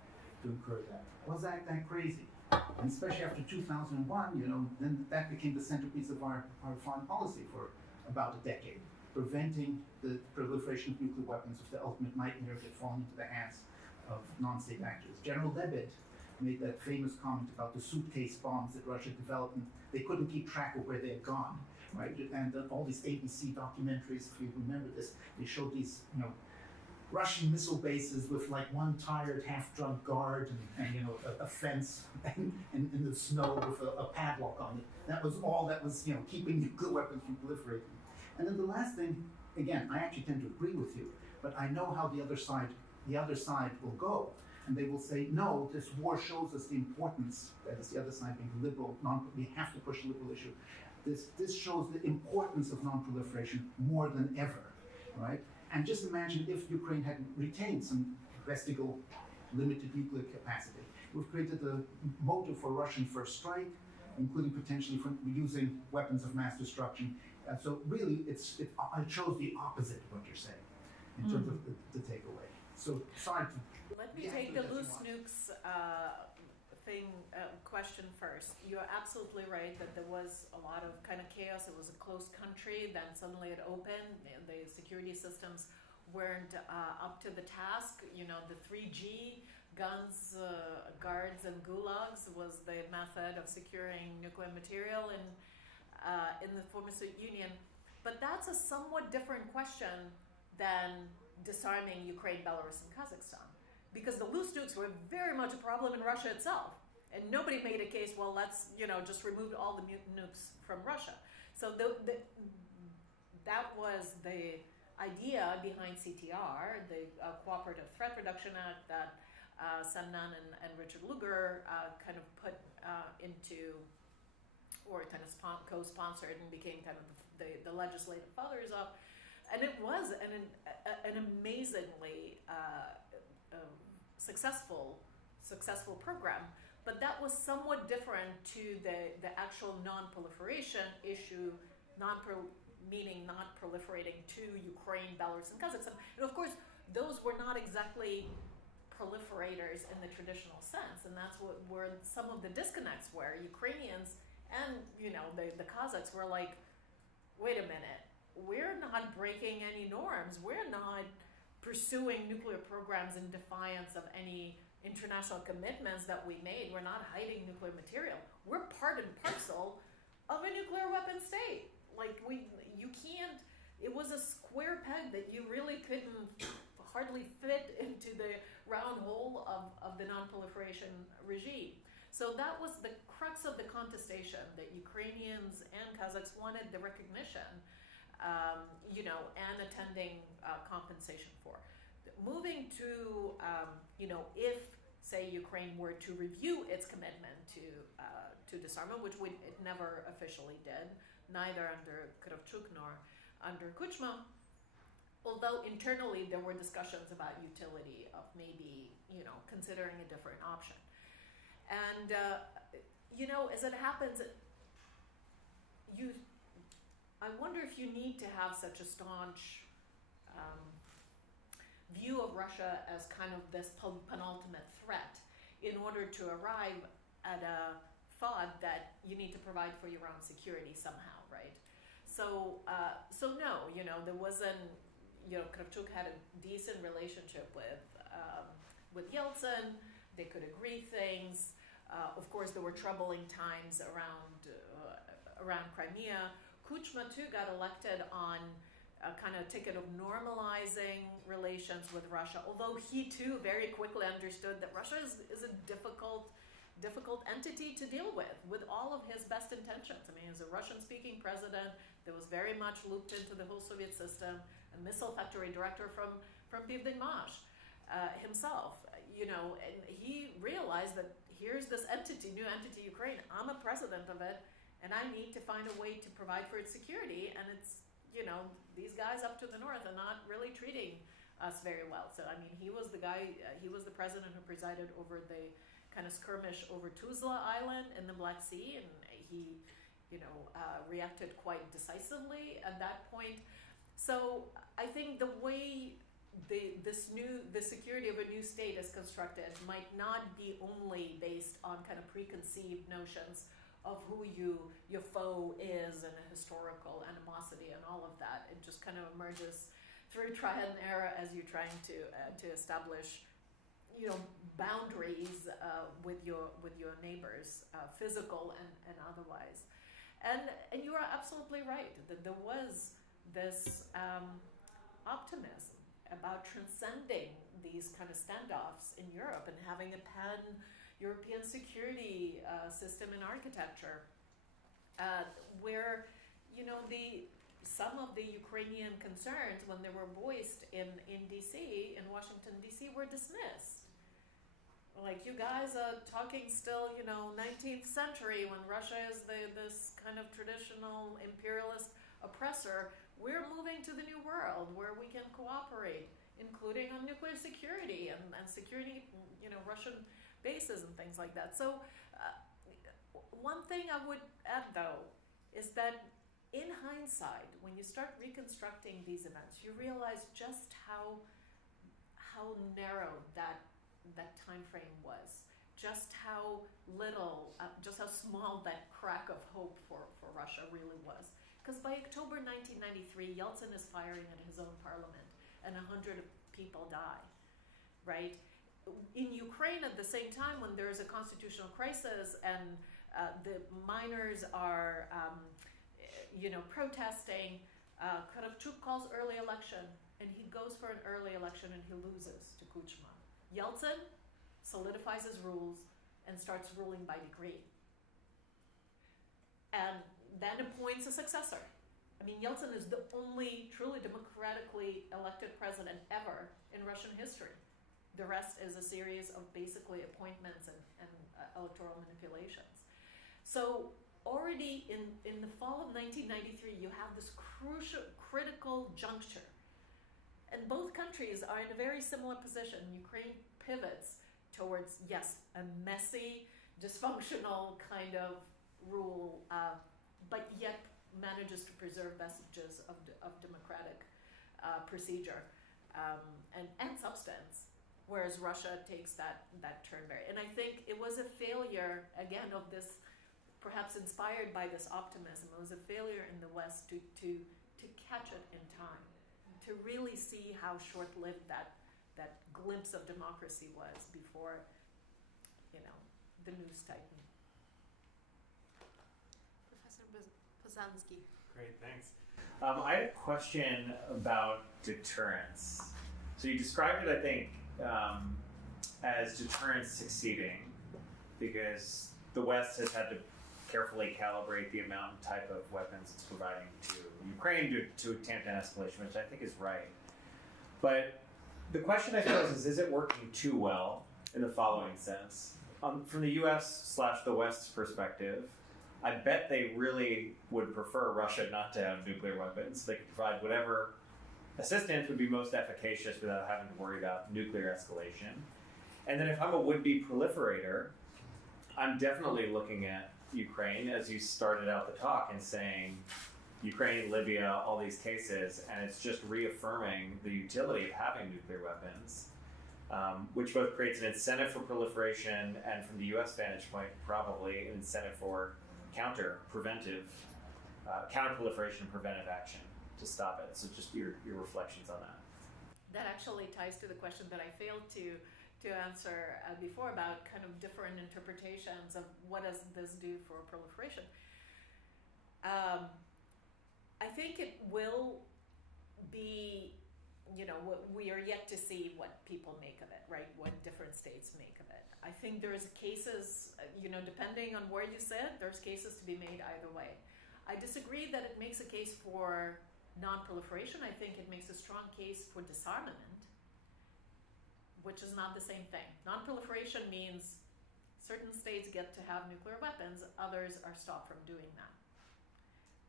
to incur that. Was that crazy? And especially after 2001, then that became the centerpiece of our foreign policy for about a decade, preventing the proliferation of nuclear weapons if the ultimate nightmare had fallen into the hands of non-state actors. General Lebed made that famous comment about the suitcase bombs that Russia developed, and they couldn't keep track of where they had gone, right? And all these ABC documentaries, if you remember this, they showed these, Russian missile bases with like one tired, half-drunk guard and a fence and in the snow with a padlock on it. That was all that was, keeping nuclear weapons from proliferating. And then the last thing, again, I actually tend to agree with you, but I know how the other side will go. And they will say, no, this war shows us the importance, that is the other side being liberal, we have to push the liberal issue. This shows the importance of non-proliferation more than ever, right? And just imagine if Ukraine had retained some vestigial limited nuclear capacity. We've created a motive for Russian first strike, including potentially for using weapons of mass destruction. So really, it shows the opposite of what you're saying in terms of the takeaway. So sorry to... Let me take the loose nukes question first. You're absolutely right that there was a lot of kind of chaos. It was a closed country, then suddenly it opened. The security systems weren't up to the task. The 3G guns, guards, and gulags was the method of securing nuclear material in the former Soviet Union. But that's a somewhat different question than disarming Ukraine, Belarus, and Kazakhstan. Because the loose nukes were very much a problem in Russia itself. And nobody made a case, well, let's, just remove all the nukes from Russia. So that was the idea behind CTR, the Cooperative Threat Reduction Act that Sanne and Richard Lugar kind of put into, or kind of co-sponsored and became kind of the legislative fathers of. And it was an amazingly successful successful program. But that was somewhat different to the actual non-proliferation issue, meaning not proliferating to Ukraine, Belarus, and Kazakhstan. And of course, those were not exactly proliferators in the traditional sense, and that's where some of the disconnects were. Ukrainians and the Kazakhs were like, wait a minute, we're not breaking any norms, we're not pursuing nuclear programs in defiance of any international commitments that we made, we're not hiding nuclear material, we're part and parcel of a nuclear weapon state. Like, you can't, it was a square peg that you really couldn't hardly fit into the round hole of the non-proliferation regime. So that was the crux of the contestation, that Ukrainians and Kazakhs wanted the recognition, and attending compensation for. Moving to, if, say, Ukraine were to review its commitment to disarmament, which it never officially did, neither under Kravchuk nor under Kuchma, although internally there were discussions about utility of maybe, considering a different option. And, as it happens, I wonder if you need to have such a staunch view of Russia as kind of this penultimate threat in order to arrive at a thought that you need to provide for your own security somehow, right? So no, there wasn't, Kravchuk had a decent relationship with Yeltsin. They could agree things. Of course, there were troubling times around Crimea. Kuchma too got elected on a kind of ticket of normalizing relations with Russia, although he too very quickly understood that Russia is a difficult entity to deal with all of his best intentions. I mean, as a Russian-speaking president that was very much looped into the whole Soviet system, a missile factory director from Pivdenmash himself, and he realized that here's this new entity, Ukraine. I'm a president of it, and I need to find a way to provide for its security, and it's, these guys up to the north are not really treating us very well. So, I mean, he was the president who presided over the kind of skirmish over Tuzla Island in the Black Sea, and he, reacted quite decisively at that point. So I think the way the security of a new state is constructed might not be only based on kind of preconceived notions of who your foe is and a historical animosity and all of that. It just kind of emerges through trial and error as you're trying to establish, boundaries with your neighbors, physical and otherwise. And you are absolutely right that there was this optimism about transcending these kind of standoffs in Europe and having a pan-European security system and architecture, where some of the Ukrainian concerns, when they were voiced in DC, in Washington DC, were dismissed. Like, you guys are talking still, 19th century, when Russia is this kind of traditional imperialist oppressor. We're moving to the new world where we can cooperate, including on nuclear security and security, Russian bases and things like that. So one thing I would add, though, is that in hindsight, when you start reconstructing these events, you realize just how narrow that time frame was, just how little, just how small that crack of hope for Russia really was. Because by October 1993, Yeltsin is firing at his own parliament, and 100 people die, right? In Ukraine, at the same time, when there is a constitutional crisis and the miners are, protesting, Kravchuk calls early election, and he goes for an early election and he loses to Kuchma. Yeltsin solidifies his rules and starts ruling by decree. And then appoints a successor. I mean, Yeltsin is the only truly democratically elected president ever in Russian history. The rest is a series of basically appointments and electoral manipulations. So already in the fall of 1993, you have this critical juncture. And both countries are in a very similar position. Ukraine pivots towards, yes, a messy, dysfunctional kind of rule, but yet manages to preserve vestiges of democratic procedure and substance, whereas Russia takes that turn. And I think it was a failure, again, of this, perhaps inspired by this optimism, it was a failure in the West to catch it in time, to really see how short-lived that glimpse of democracy was before, the noose tightened. Professor Poznański. Great, thanks. I had a question about deterrence. So you described it, I think, as deterrence succeeding, because the West has had to carefully calibrate the amount and type of weapons it's providing to Ukraine to attempt an escalation, which I think is right. But the question, I suppose, is it working too well in the following sense? From the US/the West's perspective, I bet they really would prefer Russia not to have nuclear weapons. They could provide whatever assistance would be most efficacious without having to worry about nuclear escalation. And then if I'm a would-be proliferator, I'm definitely looking at Ukraine, as you started out the talk, and saying Ukraine, Libya, all these cases, and it's just reaffirming the utility of having nuclear weapons, which both creates an incentive for proliferation and, from the US vantage point, probably an incentive for counter-proliferation and preventive action to stop it. So just your reflections on that. That actually ties to the question that I failed to answer before about kind of different interpretations of what does this do for proliferation. I think it will be, we are yet to see what people make of it, right? What different states make of it. I think there's cases, depending on where you sit, there's cases to be made either way. I disagree that it makes a case for non-proliferation. I think it makes a strong case for disarmament, which is not the same thing. Non-proliferation means certain states get to have nuclear weapons, others are stopped from doing that.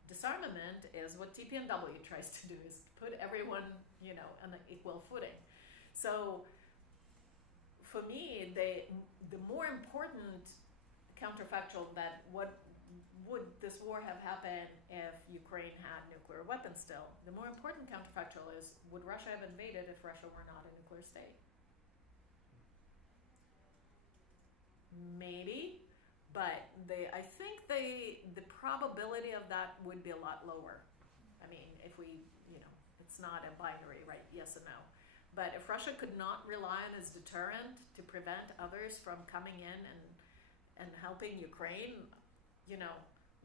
Disarmament is what TPNW tries to do, is put everyone, on an equal footing. So for me, the more important counterfactual that what would this war have happened if Ukraine had nuclear weapons still, the more important counterfactual is, would Russia have invaded if Russia were not a nuclear state? Maybe, but I think the probability of that would be a lot lower. I mean, if we, it's not a binary, right? Yes and no. But if Russia could not rely on its deterrent to prevent others from coming in and helping Ukraine,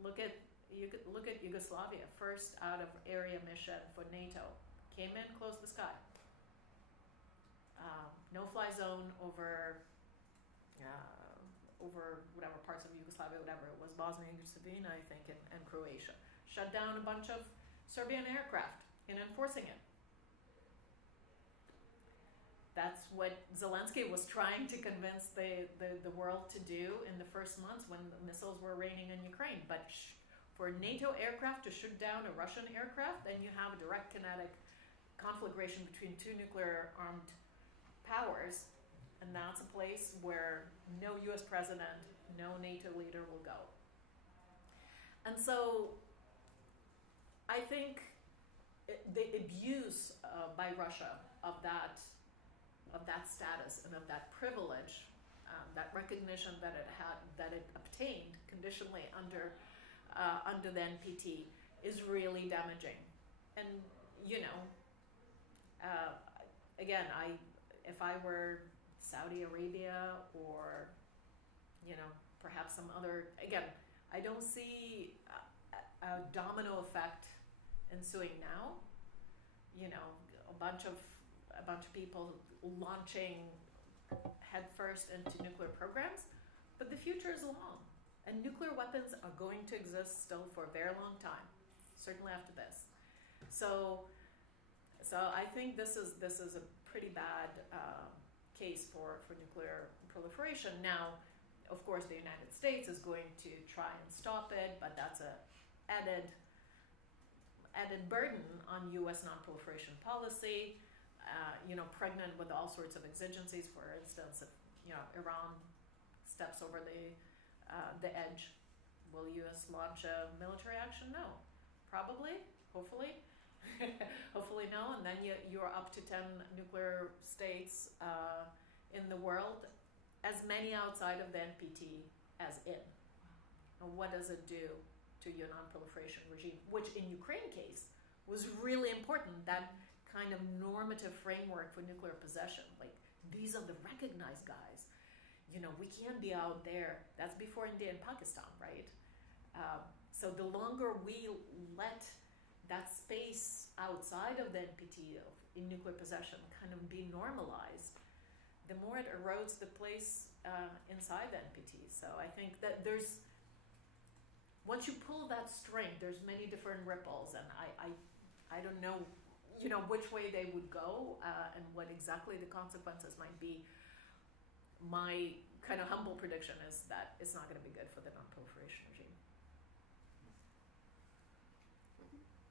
look at Yugoslavia, first out of area mission for NATO, came in, closed the sky. No-fly zone over whatever parts of Yugoslavia, whatever it was, Bosnia and Herzegovina, I think, and Croatia. Shut down a bunch of Serbian aircraft in enforcing it. That's what Zelensky was trying to convince the world to do in the first months when the missiles were raining in Ukraine. But for NATO aircraft to shoot down a Russian aircraft, then you have a direct kinetic conflagration between two nuclear-armed powers. And that's a place where no US president, no NATO leader will go. And so I think the abuse by Russia of that status and of that privilege, that recognition that it obtained conditionally under the NPT, is really damaging. And again, if I were Saudi Arabia or perhaps some other, again, I don't see a domino effect ensuing now. A bunch of people launching headfirst into nuclear programs, but the future is long, and nuclear weapons are going to exist still for a very long time, certainly after this. So I think this is a pretty bad case for nuclear proliferation. Now, of course, the United States is going to try and stop it, but that's a added burden on U.S. non-proliferation policy. Pregnant with all sorts of exigencies. For instance, if Iran steps over the edge, will U.S. launch a military action? No. Probably, hopefully. Hopefully no, and then you're up to 10 nuclear states in the world, as many outside of the NPT as in. And what does it do to your non-proliferation regime, which in Ukraine case was really important, that kind of normative framework for nuclear possession. Like, these are the recognized guys. We can't be out there. That's before India and Pakistan, right? So the longer we let that space outside of the NPT in nuclear possession kind of be normalized, the more it erodes the place inside the NPT. So I think that once you pull that string, there's many different ripples, and I don't know, which way they would go and what exactly the consequences might be. My kind of humble prediction is that it's not going to be good for the non-proliferation regime.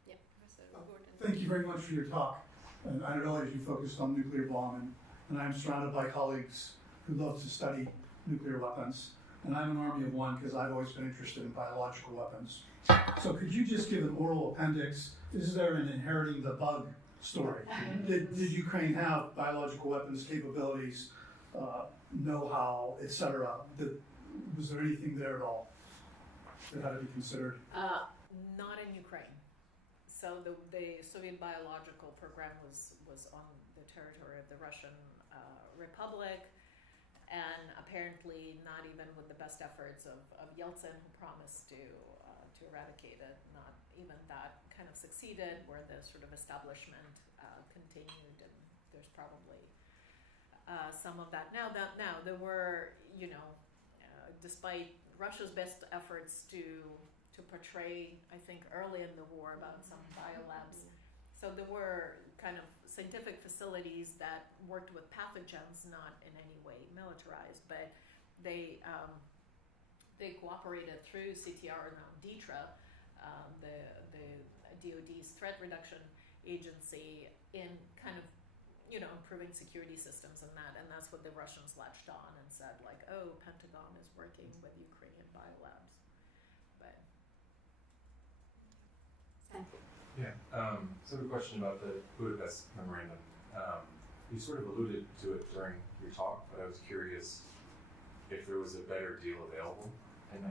Yeah, Professor Gordon. Thank you very much for your talk. And I realize you focused on nuclear bomb, and I'm surrounded by colleagues who love to study nuclear weapons. And I'm an army of one because I've always been interested in biological weapons. So could you just give an oral appendix? Is there an inheriting the bug story? Did Ukraine have biological weapons capabilities, know-how, etc.? Was there anything there at all that had to be considered? Not in Ukraine. So the Soviet biological program was on the territory of the Russian Republic, and apparently not even with the best efforts of Yeltsin, who promised to eradicate it. Not even that kind of succeeded, where the sort of establishment continued, and there's probably some of that. Now there were, despite Russia's best efforts to portray, I think, early in the war about some biolabs. So there were kind of scientific facilities that worked with pathogens, not in any way militarized, but they cooperated through CTR and now DITRA, the DoD's threat reduction agency, in kind of improving security systems and that's what the Russians latched on and said, like, oh, Pentagon is working with Ukrainian biolabs. But yeah, so I have a question about the Budapest memorandum. You sort of alluded to it during your talk, but I was curious if there was a better deal available in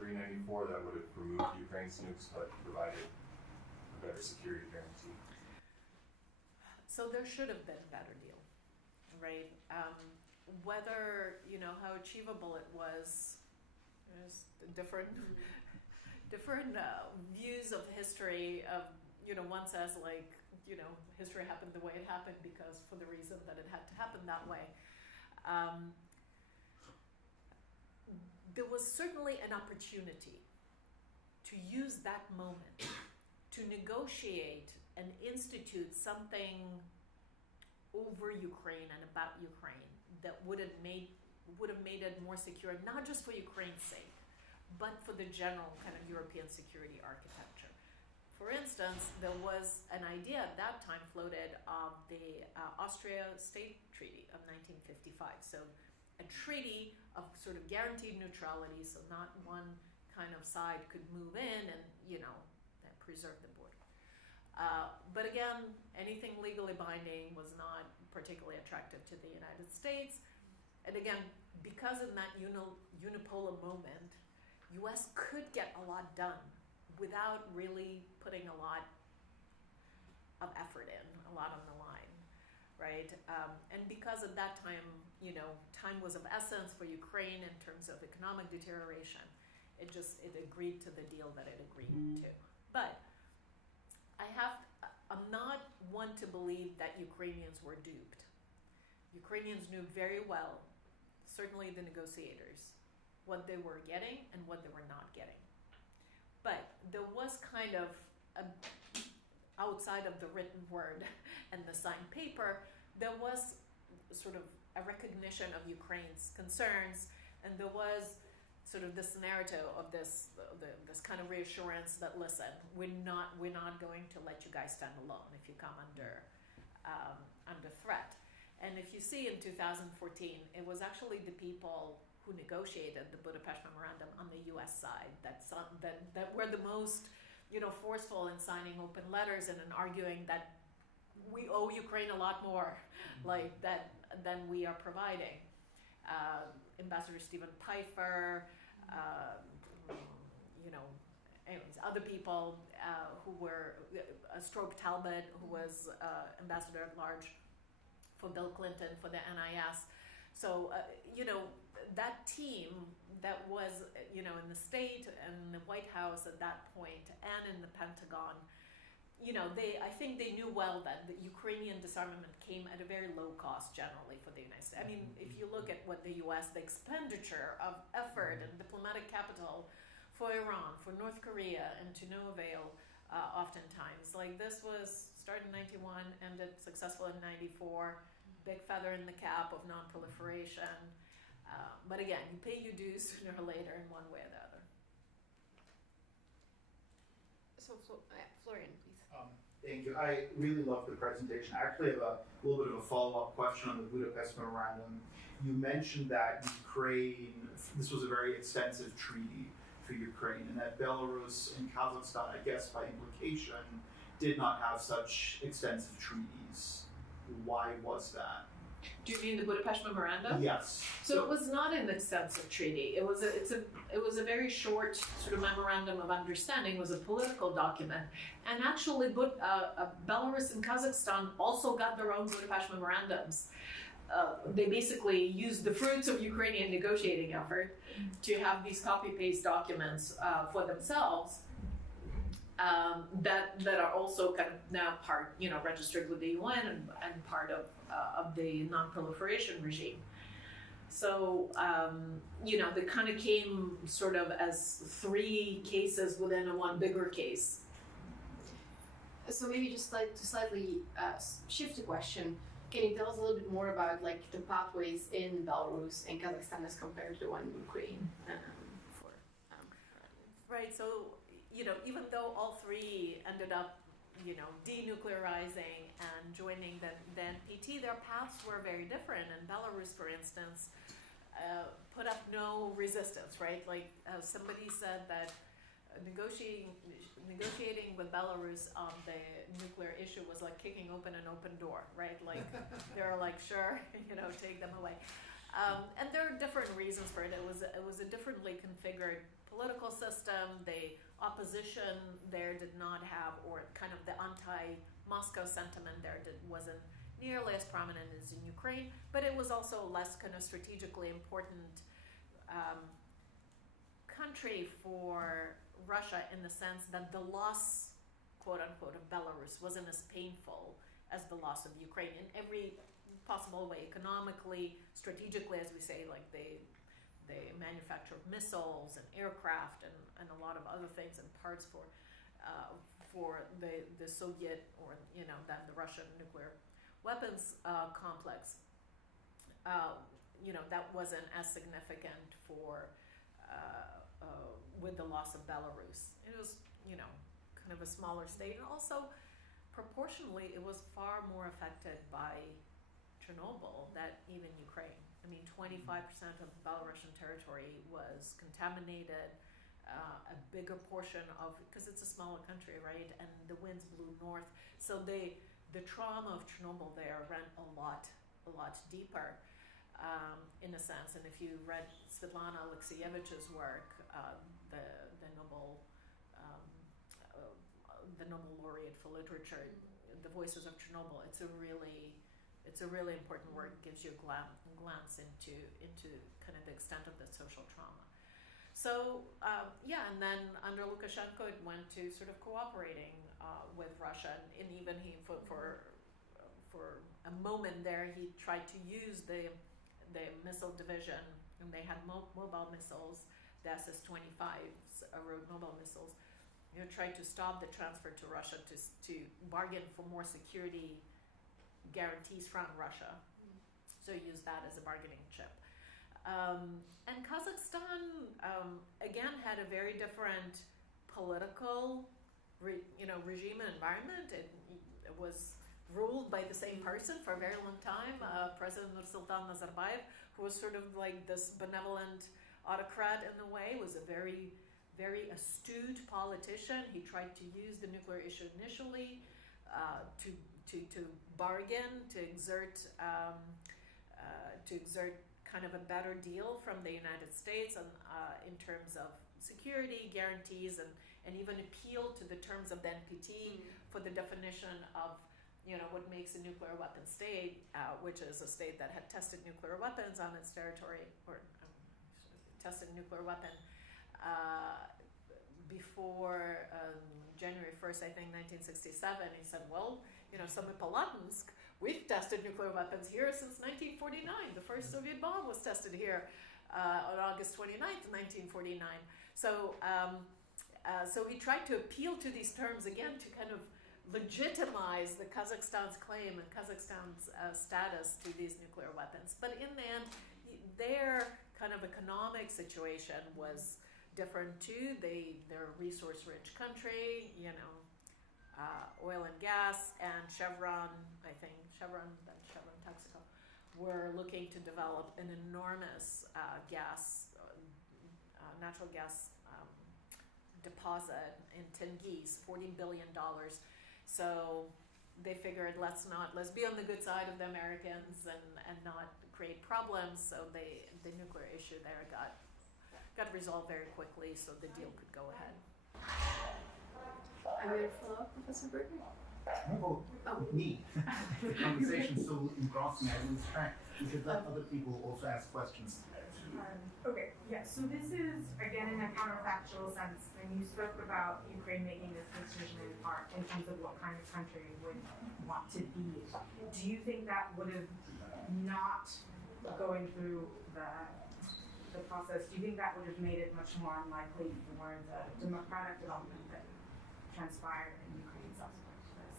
93, 94 that would have removed Ukraine's nukes but provided a better security guarantee. So there should have been a better deal, right? Whether, how achievable it was, there's different views of history. Of one says, like, history happened the way it happened because for the reason that it had to happen that way. There was certainly an opportunity to use that moment to negotiate and institute something over Ukraine and about Ukraine that would have made it more secure, not just for Ukraine's sake, but for the general kind of European security architecture. For instance, there was an idea at that time floated of the Austria State Treaty of 1955. So a treaty of sort of guaranteed neutrality, so not one kind of side could move in and, preserve the border. But again, anything legally binding was not particularly attractive to the United States. And again, because in that unipolar moment, U.S. could get a lot done without really putting a lot of effort in, a lot on the line, right? And because at that time, time was of essence for Ukraine in terms of economic deterioration, it agreed to the deal that it agreed to. But I'm not one to believe that Ukrainians were duped. Ukrainians knew very well, certainly the negotiators, what they were getting and what they were not getting. But there was kind of, outside of the written word and the signed paper, there was sort of a recognition of Ukraine's concerns, and there was sort of this narrative of this kind of reassurance that, listen, we're not going to let you guys stand alone if you come under threat. And if you see in 2014, it was actually the people who negotiated the Budapest Memorandum on the U.S. side that were the most, forceful in signing open letters and in arguing that we owe Ukraine a lot more, than we are providing. Ambassador Stephen Pfeiffer, anyways, other people who were Strobe Talbot, who was ambassador at large for Bill Clinton for the NIS. So that team that was in the state and the White House at that point and in the Pentagon, I think they knew well that the Ukrainian disarmament came at a very low cost generally for the United States. I mean, if you look at what the U.S., the expenditure of effort and diplomatic capital for Iran, for North Korea, and to no avail, oftentimes. Like this was started in 91, ended successful in 94, big feather in the cap of non-proliferation. But again, you pay your dues sooner or later in one way or the other. So, Florian, please. Thank you. I really loved the presentation. I actually have a little bit of a follow-up question on the Budapest Memorandum. You mentioned that Ukraine, this was a very extensive treaty for Ukraine, and that Belarus and Kazakhstan, I guess by implication, did not have such extensive treaties. Why was that? Do you mean the Budapest Memorandum? Yes. So it was not an extensive treaty. It was a very short sort of memorandum of understanding. It was a political document, and actually, Belarus and Kazakhstan also got their own Budapest memorandums. They basically used the fruits of Ukrainian negotiating effort to have these copy-paste documents for themselves. That are also kind of now part, registered with the UN and part of the non-proliferation regime. So, they kind of came sort of as three cases within a one bigger case. So maybe just like to slightly shift the question, can you tell us a little bit more about like the pathways in Belarus and Kazakhstan as compared to the one in Ukraine? Right. So, even though all three ended up, denuclearizing and joining the NPT, their paths were very different. And Belarus, for instance, put up no resistance, right? Like somebody said that negotiating with Belarus on the nuclear issue was like kicking open an open door, right? Like they're like, sure, take them away. And there are different reasons for it. It was a differently configured political system. The opposition there did not have, or kind of the anti-Moscow sentiment there wasn't nearly as prominent as in Ukraine, but it was also less kind of strategically important country for Russia in the sense that the loss, quote unquote, of Belarus wasn't as painful as the loss of Ukraine in every possible way, economically, strategically, as we say, like they manufacture missiles and aircraft and a lot of other things and parts for the Soviet or then the Russian nuclear weapons complex. That wasn't as significant for with the loss of Belarus. It was kind of a smaller state, and also proportionally it was far more affected by Chernobyl than even Ukraine. I mean, 25% of Belarusian territory was contaminated. A bigger portion of, because it's a smaller country, right? And the winds blew north, so the trauma of Chernobyl there ran a lot deeper, in a sense. And if you read Svetlana Alexievich's work, the Nobel laureate for literature, The Voices of Chernobyl, it's a really important work. It gives you a glance into kind of the extent of the social trauma. So and then under Lukashenko, it went to sort of cooperating with Russia, and even he for a moment there he tried to use the missile division, and they had mobile missiles, the SS-25s, mobile missiles. Tried to stop the transfer to Russia to bargain for more security guarantees from Russia. So use that as a bargaining chip. And Kazakhstan, again, had a very different political regime and environment. It was ruled by the same person for a very long time, President Nursultan Nazarbayev, who was sort of like this benevolent autocrat in a way, was a very, very astute politician. He tried to use the nuclear issue initially to bargain, to exert kind of a better deal from the United States and, in terms of security guarantees and even appeal to the terms of the NPT for the definition of what makes a nuclear weapon state, which is a state that had tested nuclear weapons on its territory, or tested nuclear weapon before January 1st, I think, 1967. He said, well, Semipalatinsk, we've tested nuclear weapons here since 1949. The first Soviet bomb was tested here on August 29th, 1949. So he tried to appeal to these terms again to kind of legitimize the Kazakhstan's claim and Kazakhstan's status to these nuclear weapons. But in the end, their kind of economic situation was different too. They're a resource-rich country, oil and gas, and Chevron, then Chevron Texaco, were looking to develop an enormous natural gas deposit in Tengiz, $40 billion. So they figured, let's be on the good side of the Americans and not create problems. So the nuclear issue there got resolved very quickly, so the deal could go ahead. I'm going to follow up, Professor Berger. No, me. The conversation's so engrossing, I lose track. We should let other people also ask questions. Okay, yeah, so this is, again, in a counterfactual sense, and you spoke about Ukraine making this decision in part in terms of what kind of country it would want to be. Do you think that would have not going through the process, do you think that would have made it much more unlikely for the democratic development that transpired in Ukraine subsequent to this?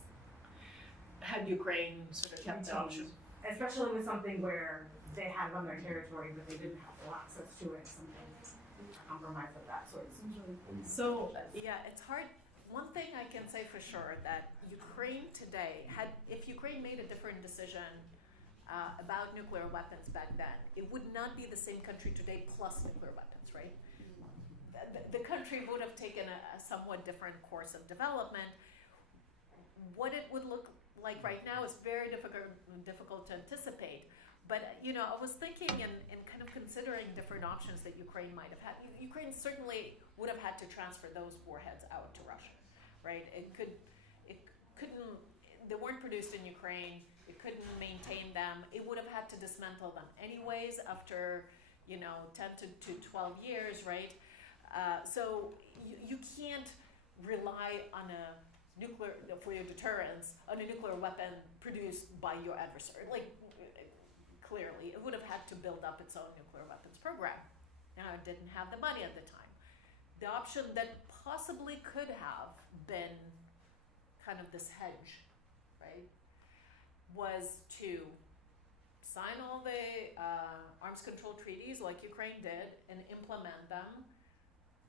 Had Ukraine sort of kept the option? Especially with something where they had on their territory, but they didn't have full access to it, something compromise of that sort. So, yeah, it's hard. One thing I can say for sure that Ukraine today if Ukraine made a different decision about nuclear weapons back then, it would not be the same country today plus nuclear weapons, right? The country would have taken a somewhat different course of development. What it would look like right now is very difficult to anticipate. But, I was thinking and kind of considering different options that Ukraine might have had. Ukraine certainly would have had to transfer those warheads out to Russia, right? They weren't produced in Ukraine. It couldn't maintain them. It would have had to dismantle them anyways after, 10 to 12 years, right? So you can't rely on for your deterrence, on a nuclear weapon produced by your adversary. Clearly, it would have had to build up its own nuclear weapons program. Now, it didn't have the money at the time. The option that possibly could have been kind of this hedge, right, was to sign all the arms control treaties like Ukraine did and implement them,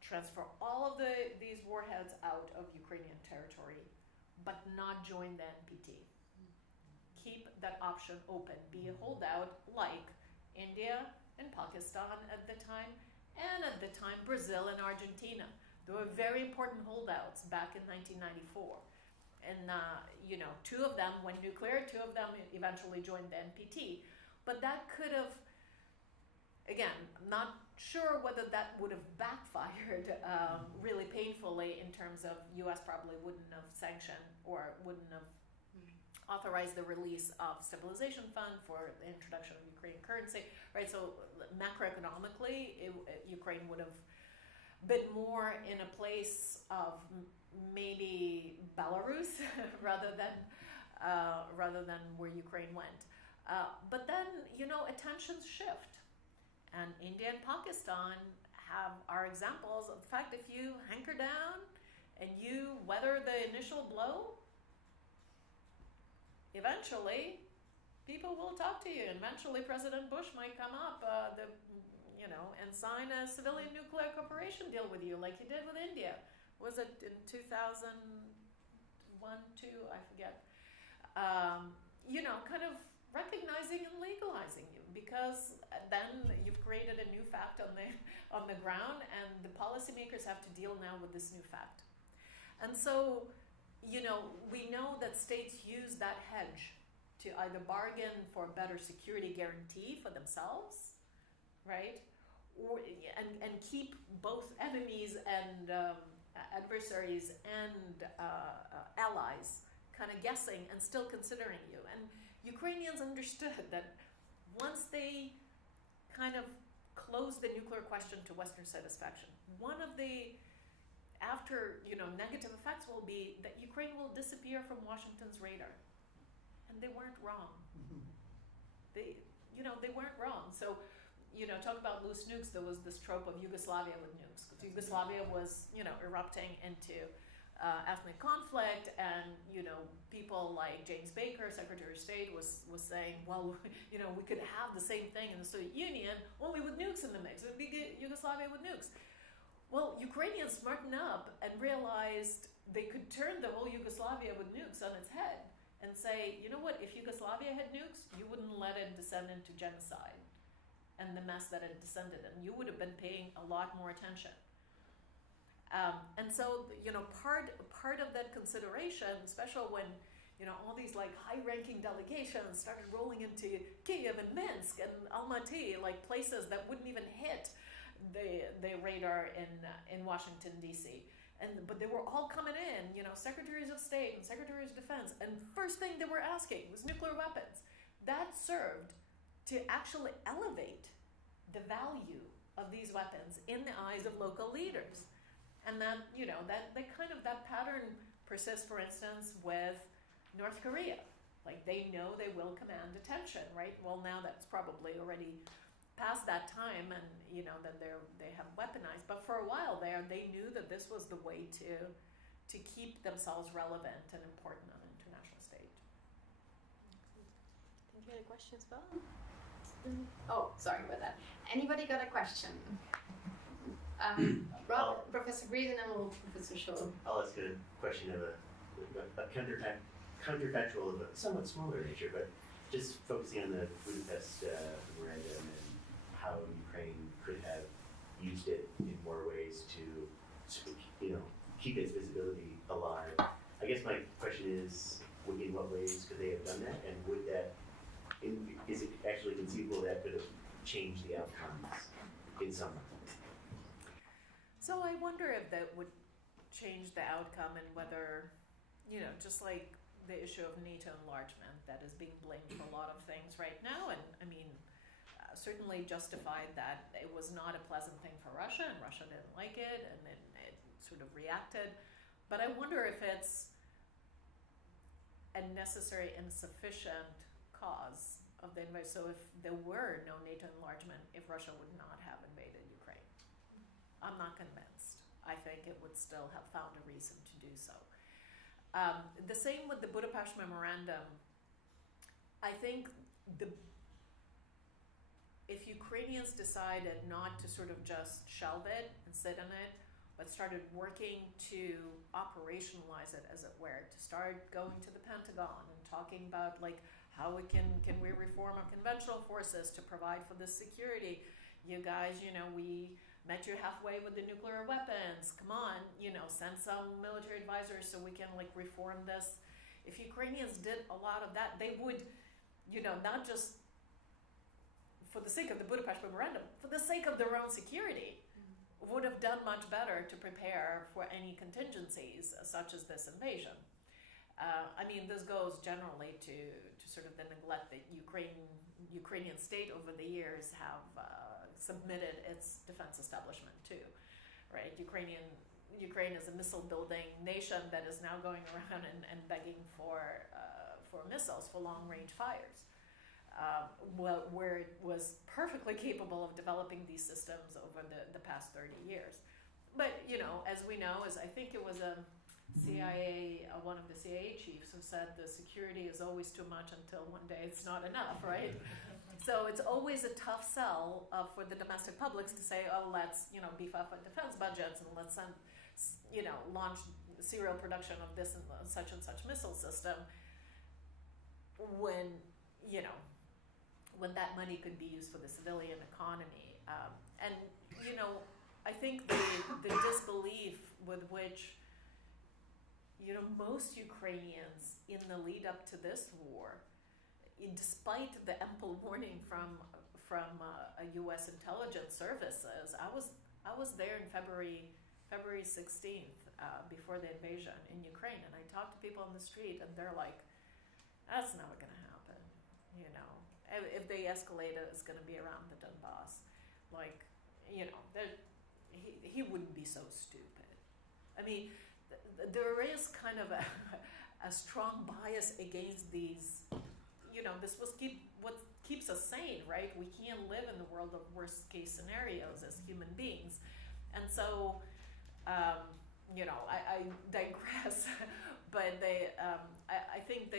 transfer all of these warheads out of Ukrainian territory, but not join the NPT. Keep that option open, be a holdout like India and Pakistan at the time, and at the time Brazil and Argentina. They were very important holdouts back in 1994. And, two of them went nuclear, two of them eventually joined the NPT. But that could have, again, not sure whether that would have backfired really painfully in terms of US probably wouldn't have sanctioned or wouldn't have authorized the release of stabilization fund for the introduction of Ukrainian currency, right? So macroeconomically, Ukraine would have been more in a place of maybe Belarus rather than where Ukraine went. But then, attentions shift. And India and Pakistan are examples of the fact if you hunker down and you weather the initial blow, eventually people will talk to you. Eventually President Bush might come up and sign a civilian nuclear cooperation deal with you like he did with India. Was it in 2001, 2? I forget. kind of recognizing and legalizing you, because then you've created a new fact on the ground, and the policymakers have to deal now with this new fact. And so, we know that states use that hedge to either bargain for a better security guarantee for themselves, right, and keep both enemies and adversaries and allies kind of guessing and still considering you. And Ukrainians understood that once they kind of closed the nuclear question to Western satisfaction, one of the negative effects will be that Ukraine will disappear from Washington's radar. And they weren't wrong. They weren't wrong. So, talk about loose nukes. There was this trope of Yugoslavia with nukes. Yugoslavia was, erupting into ethnic conflict, and people like James Baker, Secretary of State, was saying, well, we could have the same thing in the Soviet Union, only with nukes in the mix. It would be Yugoslavia with nukes. Well, Ukrainians smartened up and realized they could turn the whole Yugoslavia with nukes on its head and say, you know what, if Yugoslavia had nukes, you wouldn't let it descend into genocide and the mess that it descended in. You would have been paying a lot more attention. And so, part of that consideration, especially when, all these like high-ranking delegations started rolling into Kiev and Minsk and Almaty, like places that wouldn't even hit the radar in Washington, D.C. But they were all coming in, secretaries of state and secretaries of defense, and first thing they were asking was nuclear weapons. That served to actually elevate the value of these weapons in the eyes of local leaders. And that, that pattern persists, for instance, with North Korea. Like, they know they will command attention, right? Well, now that's probably already past that time, and that they have weaponized. But for a while there, they knew that this was the way to keep themselves relevant and important on an international stage. Thank you. Any questions, Phil? Oh, sorry about that. Anybody got a question? Professor Breed, and then we'll Professor Scholl. I'll ask a question of a counterfactual of a somewhat smaller nature, but just focusing on the Budapest memorandum and how Ukraine could have used it in more ways to, keep its visibility alive. I guess my question is, in what ways could they have done that, and would that, is it actually conceivable that could have changed the outcomes in some way? So I wonder if that would change the outcome, and whether, just like the issue of NATO enlargement that is being blamed for a lot of things right now, and certainly justified that it was not a pleasant thing for Russia, and Russia didn't like it, and it sort of reacted. But I wonder if it's a necessary and sufficient cause of the invasion. So if there were no NATO enlargement, if Russia would not have invaded Ukraine. I'm not convinced. I think it would still have found a reason to do so. The same with the Budapest Memorandum. I think if Ukrainians decided not to sort of just shelve it and sit on it, but started working to operationalize it, as it were, to start going to the Pentagon and talking about like how can we reform our conventional forces to provide for this security. You guys, we met you halfway with the nuclear weapons. Come on, send some military advisors so we can like reform this. If Ukrainians did a lot of that, they would, not just for the sake of the Budapest Memorandum, for the sake of their own security, would have done much better to prepare for any contingencies such as this invasion. This goes generally to sort of the neglect that Ukrainian state over the years have submitted its defense establishment to, right? Ukraine is a missile building nation that is now going around and begging for missiles for long range fires. Where it was perfectly capable of developing these systems over the past 30 years. But, as we know, I think it was one of the CIA chiefs who said the security is always too much until one day it's not enough, right? So it's always a tough sell for the domestic publics to say, oh, let's, beef up our defense budgets, and let's send, launch serial production of this and such missile system. when, you know, when that money could be used for the civilian economy. And, you know, I think the disbelief with which, you know, most Ukrainians in the lead up to this war, despite the ample warning from U.S. intelligence services, I was there in February 16th, before the invasion in Ukraine, and I talked to people on the street, and they're like, "That's never going to happen." You know, if they escalate it, it's going to be around the Donbass. Like, you know, he wouldn't be so stupid. I mean, there is kind of a strong bias against these. You know, this was what keeps us sane, right? We can't live in the world of worst case scenarios as human beings, and so. You know, I digress, but I think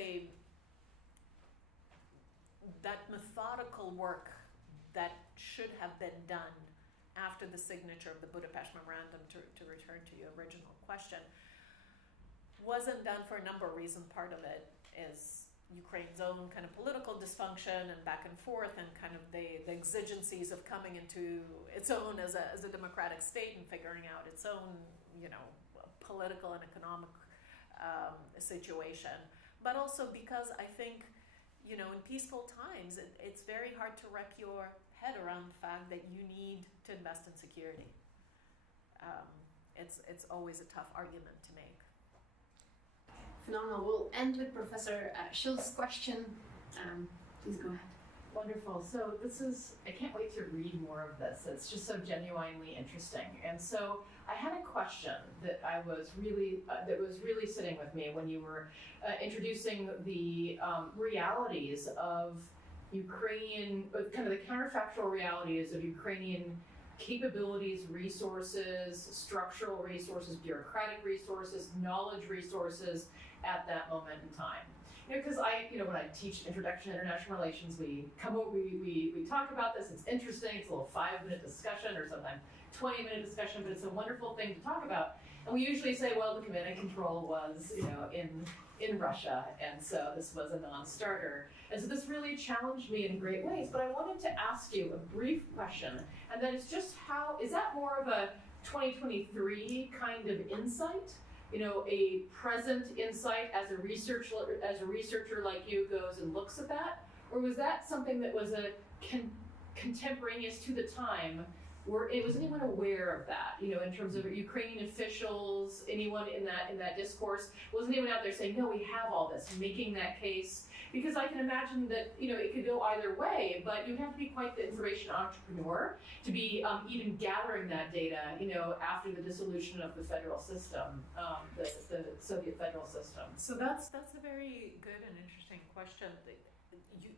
that methodical work that should have been done after the signature of the Budapest Memorandum, to return to your original question, wasn't done for a number of reasons. Part of it is Ukraine's own kind of political dysfunction and back and forth, and kind of the exigencies of coming into its own as a democratic state and figuring out its own, you know, political and economic situation. But also because I think, you know, in peaceful times, it's very hard to wrap your head around the fact that you need to invest in security. It's always a tough argument to make. Phenomenal. We'll end with Professor Schultz's question. Please go ahead. Wonderful. So I can't wait to read more of this. It's just so genuinely interesting. And so I had a question that was really sitting with me when you were introducing the realities of Ukrainian, kind of the counterfactual realities of Ukrainian capabilities, resources, structural resources, bureaucratic resources, knowledge resources at that moment in time. You know, because when I teach Introduction to International Relations, we come over, we talk about this. It's interesting. It's a little 5-minute discussion, or sometimes 20-minute discussion, but it's a wonderful thing to talk about. And we usually say, well, the command and control was, you know, in Russia, and so this was a non-starter. And so this really challenged me in great ways. But I wanted to ask you a brief question, and that is just is that more of a 2023 kind of insight? You know, a present insight as a researcher like you goes and looks at that? Or was that something that was contemporaneous to the time? Was anyone aware of that? You know, in terms of Ukrainian officials, anyone in that discourse? Was anyone out there saying, no, we have all this, making that case? Because I can imagine that, you know, it could go either way, but you'd have to be quite the information entrepreneur to be even gathering that data, you know, after the dissolution of the federal system, the Soviet federal system. So that's a very good and interesting question.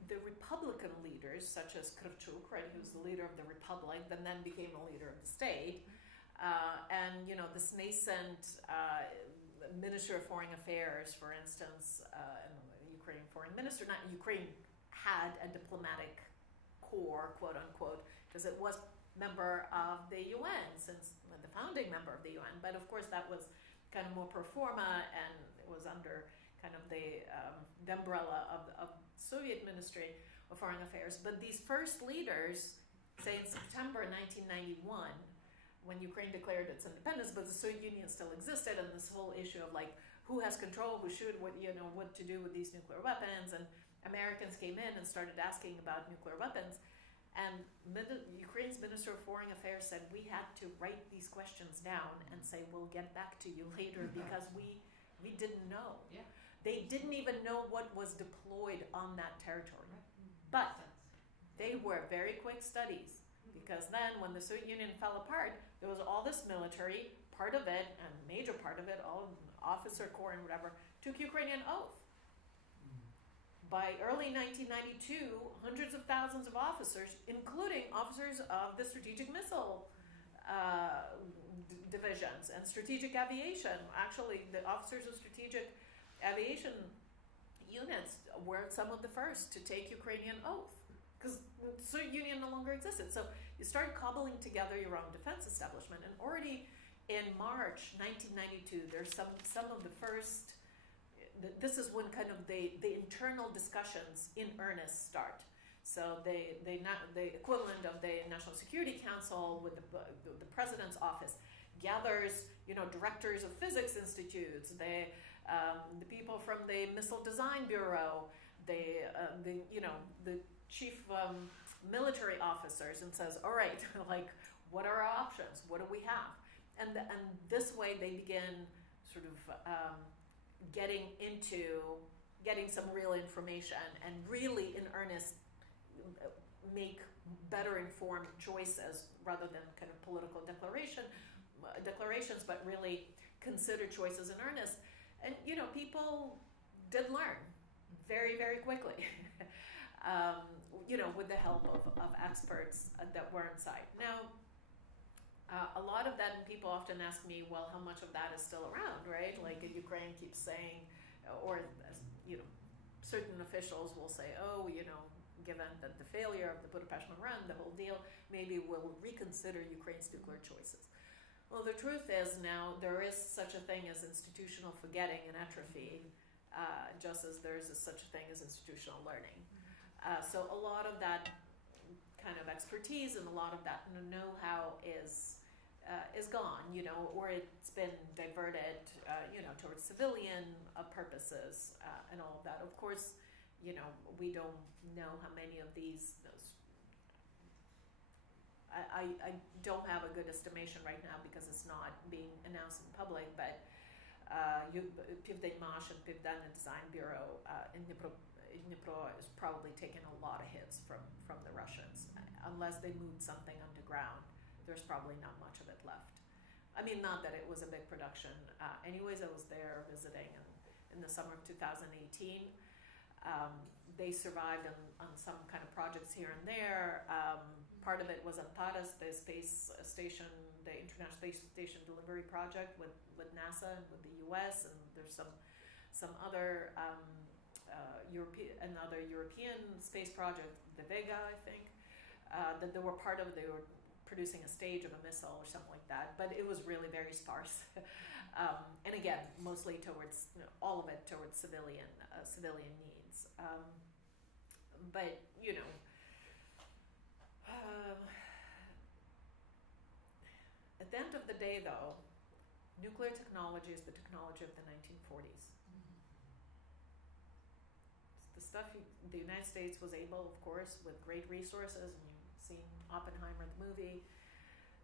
The Republican leaders, such as Kravchuk, right, who's the leader of the Republic, and then became a leader of the state, and, you know, this nascent Minister of Foreign Affairs, for instance, and Ukrainian foreign minister, not Ukraine had a diplomatic corps, quote unquote, because it was member of the UN, since the founding member of the UN. But of course, that was kind of more pro forma, and it was under kind of the umbrella of Soviet Ministry of Foreign Affairs. But these first leaders, say in September 1991, when Ukraine declared its independence, but the Soviet Union still existed, and this whole issue of like who has control, who should, what to do with these nuclear weapons, and Americans came in and started asking about nuclear weapons, and Ukraine's Minister of Foreign Affairs said we had to write these questions down and say we'll get back to you later because we didn't know. Yeah. They didn't even know what was deployed on that territory, but they were very quick studies. Because then when the Soviet Union fell apart, there was all this military, part of it, and major part of it, all officer corps and whatever, took Ukrainian oath. By early 1992, hundreds of thousands of officers, including officers of the strategic missile divisions and strategic aviation, actually the officers of strategic aviation units were some of the first to take Ukrainian oath, because the Soviet Union no longer existed. So you start cobbling together your own defense establishment, and already in March 1992, there's some of the first this is when kind of the internal discussions in earnest start. So the equivalent of the National Security Council with the president's office gathers, directors of physics institutes, the people from the Missile Design Bureau, the chief military officers, and says, all right, like, what are our options? What do we have? And this way they begin sort of getting some real information and really in earnest make better informed choices rather than kind of political declarations, but really consider choices in earnest. And people did learn very, very quickly, with the help of experts that were on site. Now, a lot of that, and people often ask me, well, how much of that is still around, right? Like Ukraine keeps saying, or certain officials will say, oh, given that the failure of the Budapest Memorandum, the whole deal, maybe we'll reconsider Ukraine's nuclear choices. Well, the truth is now there is such a thing as institutional forgetting and atrophy, just as there is such a thing as institutional learning. So a lot of that kind of expertise and a lot of that know-how is gone, or it's been diverted, towards civilian purposes and all of that. Of course, we don't know how many of those. I don't have a good estimation right now because it's not being announced in public, but Pivdenmash and Pivdena Design Bureau in Dnipro is probably taking a lot of hits from the Russians. Unless they moved something underground, there's probably not much of it left. I mean, not that it was a big production. Anyways, I was there visiting in the summer of 2018. They survived on some kind of projects here and there. Part of it was on Taras, the space station, the International Space Station Delivery Project with NASA and with the US, and there's some other another European space project, the Vega, I think, that they were part of. They were producing a stage of a missile or something like that, but it was really very sparse. And again, mostly towards, all of it towards civilian needs. But at the end of the day, though, nuclear technology is the technology of the 1940s. It's the stuff the United States was able, of course, with great resources, and you've seen Oppenheimer, the movie,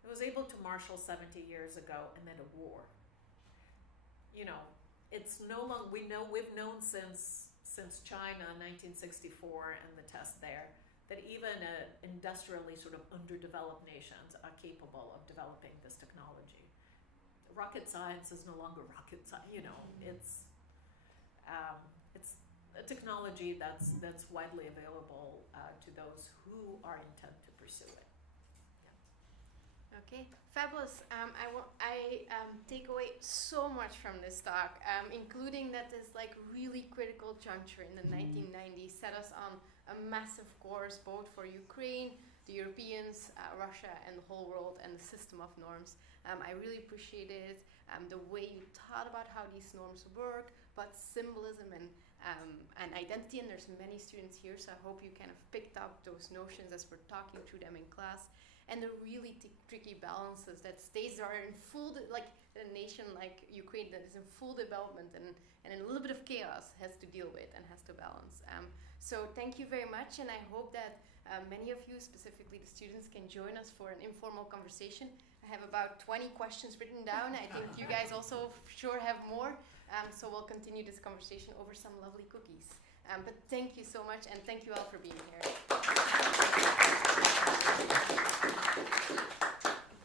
it was able to marshal 70 years ago, and then a war. It's no longer, we've known since China, 1964, and the test there, that even industrially sort of underdeveloped nations are capable of developing this technology. Rocket science is no longer rocket science. It's a technology that's widely available to those who are intent to pursue it. Okay, fabulous. I take away so much from this talk, including that this really critical juncture in the 1990s set us on a massive course both for Ukraine, the Europeans, Russia, and the whole world, and the system of norms. I really appreciated the way you taught about how these norms work, but symbolism and identity, and there's many students here, so I hope you kind of picked up those notions as we're talking through them in class. And the really tricky balances that states are in full, a nation like Ukraine that is in full development and in a little bit of chaos has to deal with and has to balance. So thank you very much, and I hope that many of you, specifically the students, can join us for an informal conversation. I have about 20 questions written down. I think you guys also sure have more, so we'll continue this conversation over some lovely cookies. But thank you so much, and thank you all for being here.